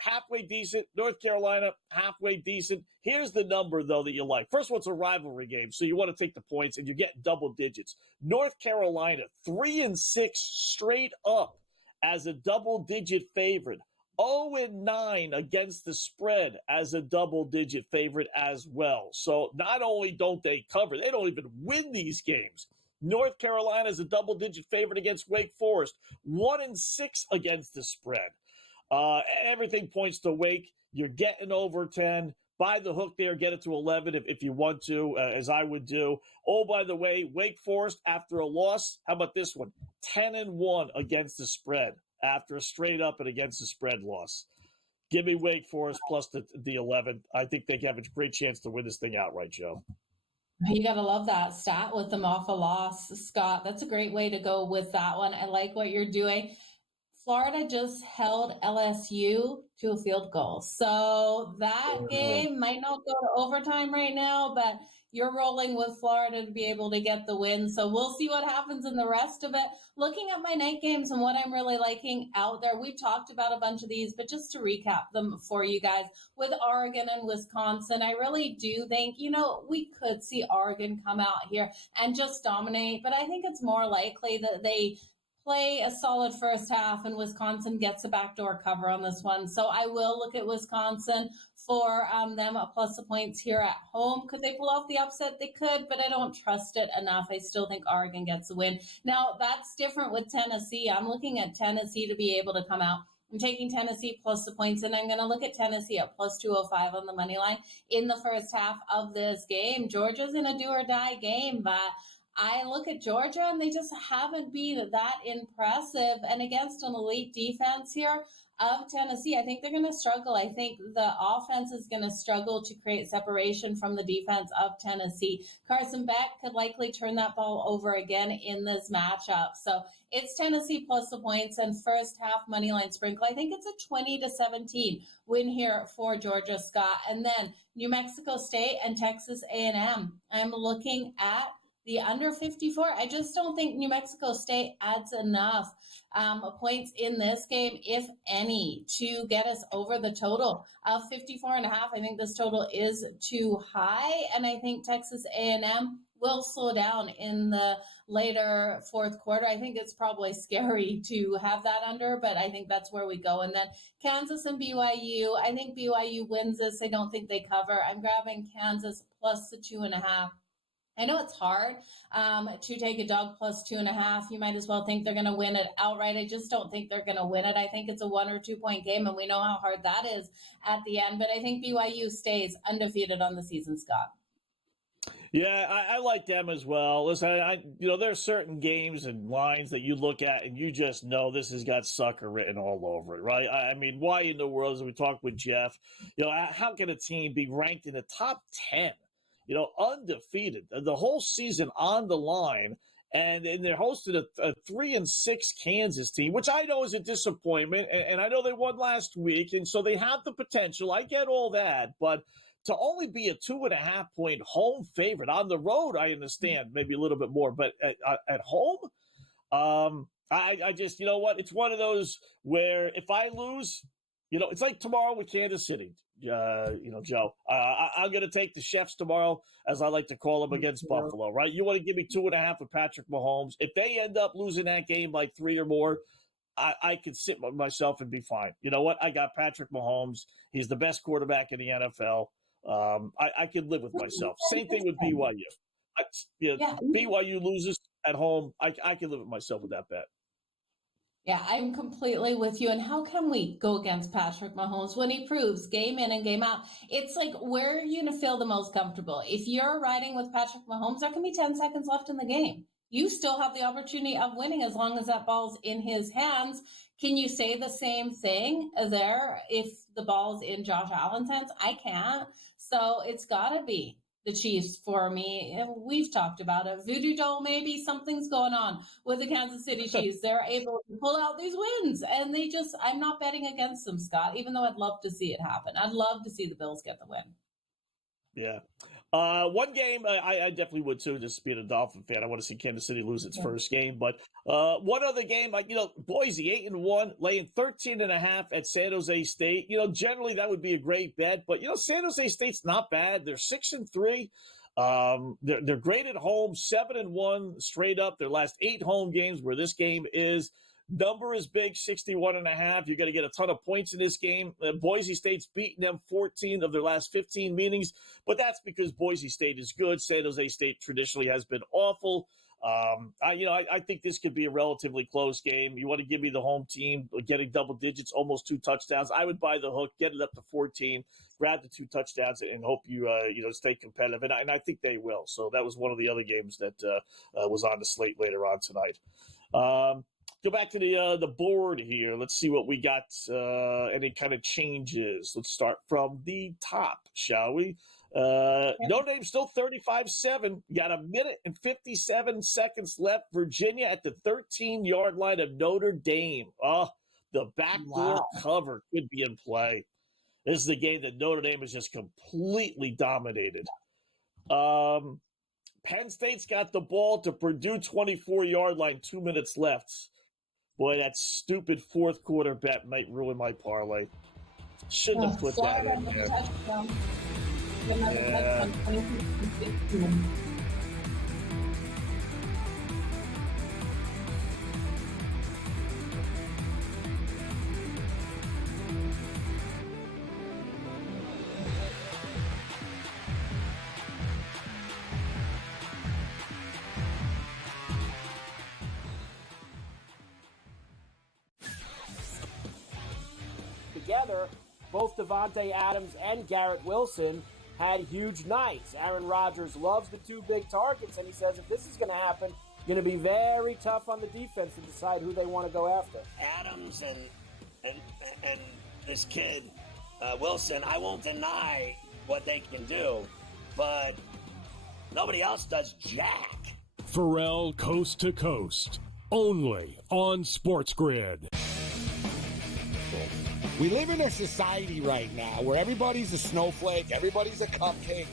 halfway decent. North Carolina, halfway decent. Here's the number, though, that you like. First of all, it's a rivalry game, so you want to take the points, and you get double digits. North Carolina, 3-6 straight up as a double-digit favorite. 0-9 against the spread as a double-digit favorite as well. So not only don't they cover, they don't even win these games. North Carolina is a double-digit favorite against Wake Forest. 1-6 against the spread. Everything points to Wake. You're getting over 10. Buy the hook there, get it to 11 if you want to, as I would do. Oh, by the way, Wake Forest, after a loss, how about this one? 10-1 against the spread. After a straight up and against the spread loss. Give me Wake Forest plus the 11. I think they have a great chance to win this thing outright, Joe. You got to love that stat with them off a loss, Scott. That's a great way to go with that one. I like what you're doing. Florida just held LSU to a field goal. So that game might not go to overtime right now, but you're rolling with Florida to be able to get the win. So we'll see what happens in the rest of it. Looking at my night games and what I'm really liking out there, we've talked about a bunch of these, but just to recap them for you guys, with Oregon and Wisconsin, I really do think, we could see Oregon come out here and just dominate, but I think it's more likely that they play a solid first half and Wisconsin gets a backdoor cover on this one. So I will look at Wisconsin for them plus the points here at home. Could they pull off the upset? They could, but I don't trust it enough. I still think Oregon gets the win. Now, that's different with Tennessee. I'm looking at Tennessee to be able to come out. I'm taking Tennessee plus the points, and I'm going to look at Tennessee at plus 205 on the money line in the first half of this game. Georgia's in a do-or-die game, but I look at Georgia and they just haven't been that impressive. And against an elite defense here of Tennessee, I think they're going to struggle. I think the offense is going to struggle to create separation from the defense of Tennessee. Carson Beck could likely turn that ball over again in this matchup. So it's Tennessee plus the points and first half money line sprinkle. I think it's a 20-17 win here for Georgia, Scott. And then New Mexico State and Texas A&M. I'm looking at the under 54. I just don't think New Mexico State adds enough points in this game, if any, to get us over the total of 54.5. I think this total is too high, and I think Texas A&M will slow down in the later fourth quarter. I think it's probably scary to have that under, but I think that's where we go. And then Kansas and BYU. I think BYU wins this. I don't think they cover. I'm grabbing Kansas plus the 2.5. I know it's hard to take a dog plus 2.5. You might as well think they're going to win it outright. I just don't think they're going to win it. I think it's a 1 or 2 point game, and we know how hard that is at the end. But I think BYU stays undefeated on the season, Scott. Yeah, I like them as well. Listen, there are certain games and lines that you look at and you just know this has got sucker written all over it, right? I mean, why in the world, as we talked with Jeff, how can a team be ranked in the top 10? Undefeated, the whole season on the line, and they're hosting a 3-6 Kansas team, which I know is a disappointment, and I know they won last week, and so they have the potential. I get all that, but to only be a 2.5 point home favorite on the road, I understand maybe a little bit more, but at home, I just, you know what? It's one of those where if I lose, it's like tomorrow with Kansas City. Joe, I'm going to take the Chefs tomorrow, as I like to call them, against Buffalo, right? You want to give me 2.5 with Patrick Mahomes. If they end up losing that game by 3 or more, I could sit with myself and be fine. You know what? I got Patrick Mahomes. He's the best quarterback in the NFL. I could live with myself. Same thing with BYU. BYU loses at home. I can live with myself with that bet. Yeah, I'm completely with you. And how can we go against Patrick Mahomes when he proves game in and game out? It's like, where are you going to feel the most comfortable? If you're riding with Patrick Mahomes, there can be 10 seconds left in the game. You still have the opportunity of winning as long as that ball's in his hands. Can you say the same thing there if the ball's in Josh Allen's hands? I can't. So it's got to be the Chiefs for me. We've talked about it. Voodoo doll, maybe something's going on with the Kansas City Chiefs. They're able to pull out these wins, and I'm not betting against them, Scott, even though I'd love to see it happen. I'd love to see the Bills get the win. Yeah. One game I definitely would too, just being a Dolphin fan. I want to see Kansas City lose its first game. But one other game, Boise 8-1, laying 13.5 at San Jose State. Generally that would be a great bet. But San Jose State's not bad. They're 6-3. They're great at home, 7-1 straight up. Their last 8 home games, where this game is. Number is big, 61.5. You're going to get a ton of points in this game. Boise State's beaten them 14 of their last 15 meetings, but that's because Boise State is good. San Jose State traditionally has been awful. I think this could be a relatively close game. You want to give me the home team getting double digits, almost 2 touchdowns. I would buy the hook, get it up to 14, grab the 2 touchdowns, and hope you stay competitive. And I think they will. So that was one of the other games that was on the slate later on tonight. Go back to the board here. Let's see what we got. Any kind of changes. Let's start from the top, shall we? Notre Dame still 35-7. Got a minute and 57 seconds left. Virginia at the 13-yard line of Notre Dame. Oh, the backdoor cover could be in play. This is the game that Notre Dame has just completely dominated. Penn State's got the ball to Purdue 24-yard line, 2 minutes left. Boy, that stupid fourth quarter bet might ruin my parlay. Shouldn't have put that in there. Yeah. Together, both Davante Adams and Garrett Wilson had huge nights. Aaron Rodgers loves the two big targets, and he says if this is going to happen, it's going to be very tough on the defense to decide who they want to go after. Adams and this kid, Wilson, I won't deny what they can do, but nobody else does jack. Pharrell Coast to Coast, only on Sports Grid. We live in a society right now where everybody's a snowflake, everybody's a cupcake,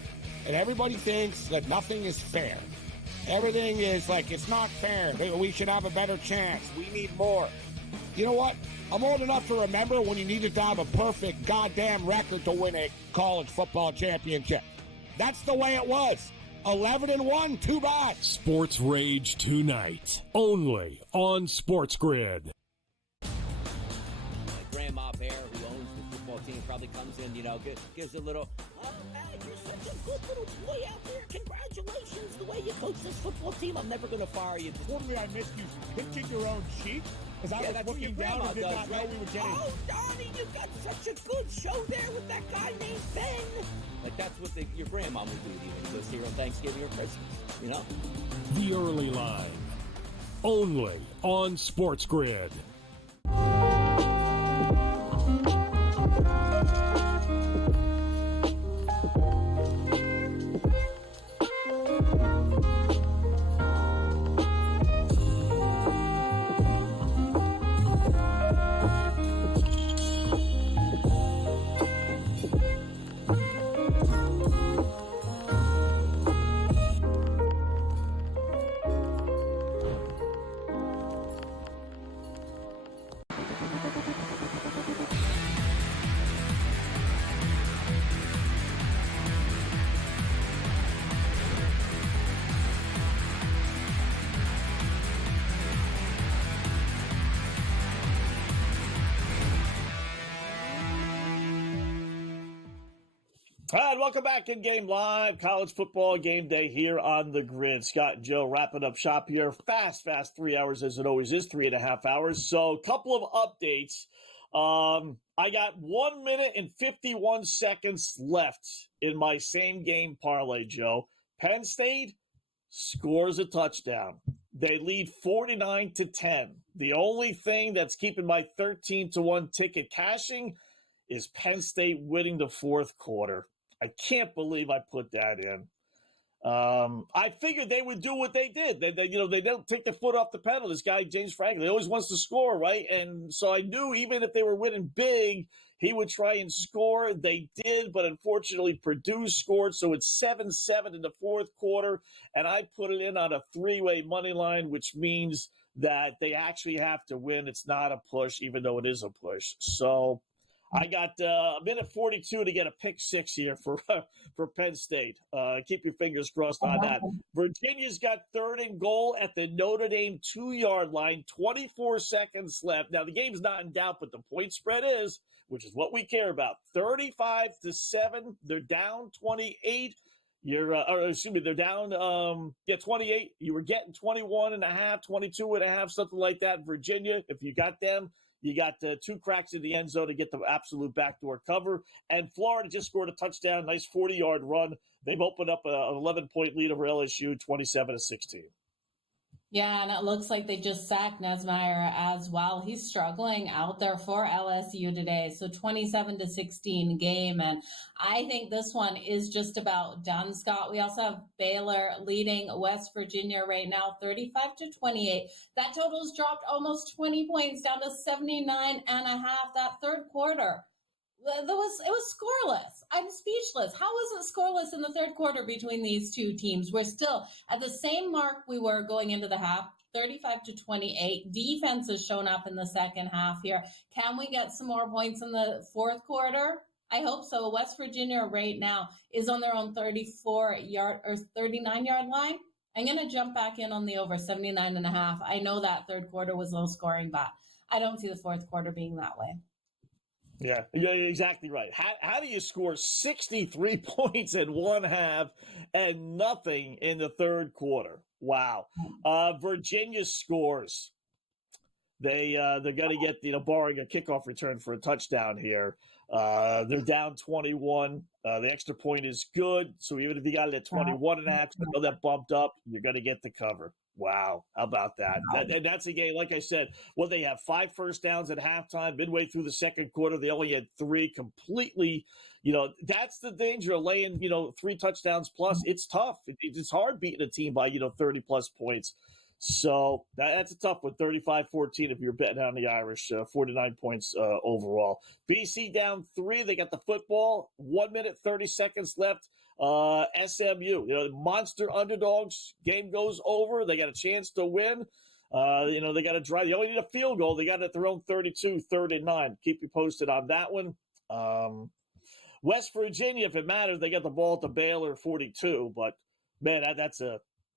and everybody thinks that nothing is fair. Everything is like, it's not fair. We should have a better chance. We need more. You know what? I'm old enough to remember when you needed to have a perfect goddamn record to win a college football championship. That's the way it was. 11-1, too bad. Sports Rage tonight, only on Sports Grid. Grandma Bear, who owns the football team, probably comes in, gives a little, oh, man, you're such a good little boy out there. Congratulations, the way you coach this football team. I'm never going to fire you. Totally, I missed you pinching your own cheek as I was looking down and did not know we were getting. Oh, Donnie, you got such a good show there with that guy named Ben. Like, that's what your grandma would do to you when you was here on Thanksgiving or Christmas, The Early Line, only on Sports Grid. All right, welcome back in Game Live. College football game day here on the Grid. Scott and Joe wrapping up shop here. Fast 3 hours as it always is, 3.5 hours. So a couple of updates. I got 1 minute and 51 seconds left in my same game parlay, Joe. Penn State scores a touchdown. They lead 49-10. The only thing that's keeping my 13-1 ticket cashing is Penn State winning the fourth quarter. I can't believe I put that in. I figured they would do what they did. They don't take the foot off the pedal. This guy, James Franklin, he always wants to score, right? And so I knew even if they were winning big, he would try and score. They did, but unfortunately Purdue scored, so it's 7-7 in the fourth quarter, and I put it in on a three-way money line, which means that they actually have to win. It's not a push, even though it is a push. So I got a minute 42 to get a pick six here for Penn State. Keep your fingers crossed on that. Virginia's got third and goal at the Notre Dame 2-yard line, 24 seconds left. Now, the game's not in doubt, but the point spread is, which is what we care about. 35-7. They're down 28. They're down 28. You were getting 21.5, 22.5, something like that. Virginia, if you got them, you got two cracks in the end zone to get the absolute backdoor cover. And Florida just scored a touchdown, nice 40-yard run. They've opened up an 11-point lead over LSU, 27-16. Yeah, and it looks like they just sacked Nesmire as well. He's struggling out there for LSU today. So 27-16 game. And I think this one is just about done, Scott. We also have Baylor leading West Virginia right now, 35-28. That total's dropped almost 20 points down to 79.5 that third quarter. It was scoreless. I'm speechless. How was it scoreless in the third quarter between these two teams? We're still at the same mark we were going into the half, 35-28. Defense has shown up in the second half here. Can we get some more points in the fourth quarter? I hope so. West Virginia right now is on their own 34-yard or 39-yard line. I'm going to jump back in on the over 79.5. I know that third quarter was low scoring, but I don't see the fourth quarter being that way. Yeah, exactly right. How do you score 63 points in one half and nothing in the third quarter? Wow. Virginia scores. they're going to get, barring a kickoff return for a touchdown here. They're down 21. The extra point is good. So even if you got it at 21.5, I know that bumped up, you're going to get the cover. Wow. How about that? And that's a game, like I said, they have 5 first downs at halftime. Midway through the second quarter, they only had 3 completely. That's the danger of laying, 3 touchdowns plus. It's tough. It's hard beating a team by, 30 plus points. So that's a tough one, 35-14 if you're betting on the Irish, 49 points overall. BC down 3. They got the football, 1 minute, 30 seconds left. SMU, monster underdogs. Game goes over. They got a chance to win. They got to drive. They only need a field goal. They got it at their own 32, 3rd and 9. Keep you posted on that one. West Virginia, if it matters, they got the ball at the Baylor 42. But, man,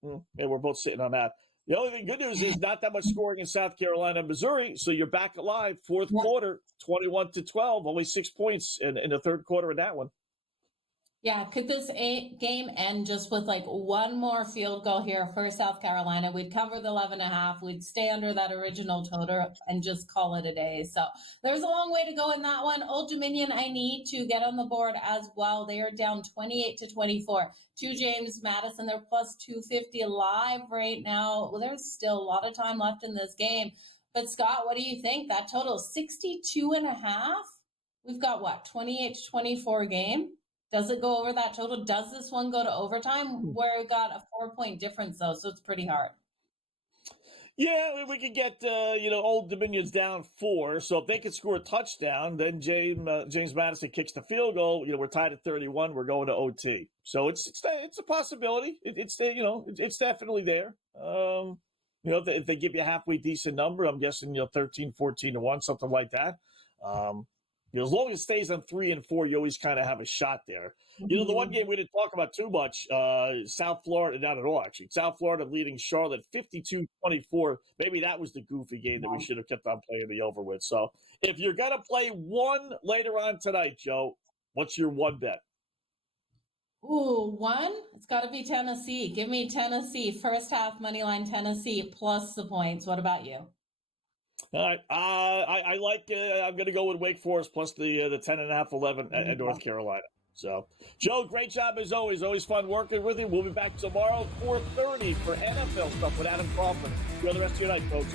we're both sitting on that. The only thing good news is not that much scoring in South Carolina and Missouri, so you're back alive. Fourth quarter, 21-12, only 6 points in the third quarter of that one. Yeah, could this game end just with like one more field goal here for South Carolina? We'd cover the 11.5. We'd stay under that original total and just call it a day. So there's a long way to go in that one. Old Dominion, I need to get on the board as well. They are down 28-24 to James Madison. They're plus 250 live right now. Well, there's still a lot of time left in this game. But Scott, what do you think? That total 62.5. We've got 28-24 game. Does it go over that total? Does this one go to overtime? Where we got a 4-point difference, though, so it's pretty hard. Yeah, we could get, Old Dominion's down 4. So if they could score a touchdown, then James Madison kicks the field goal. We're tied at 31. We're going to OT. So it's a possibility. It's definitely there. If they give you a halfway decent number, I'm guessing, 13, 14-1, something like that. As long as it stays on 3 and 4, you always kind of have a shot there. The one game we didn't talk about too much, South Florida, not at all, actually. South Florida leading Charlotte 52-24. Maybe that was the goofy game that we should have kept on playing the over with. So if you're going to play one later on tonight, Joe, what's your one bet? Ooh, one? It's got to be Tennessee. Give me Tennessee. First half, money line Tennessee plus the points. What about you? All right. I like. I'm going to go with Wake Forest plus the 10.5, 11 at North Carolina. So, Joe, great job as always. Always fun working with you. We'll be back tomorrow, 4:30 for NFL stuff with Adam Crawford. Enjoy the rest of your night, folks.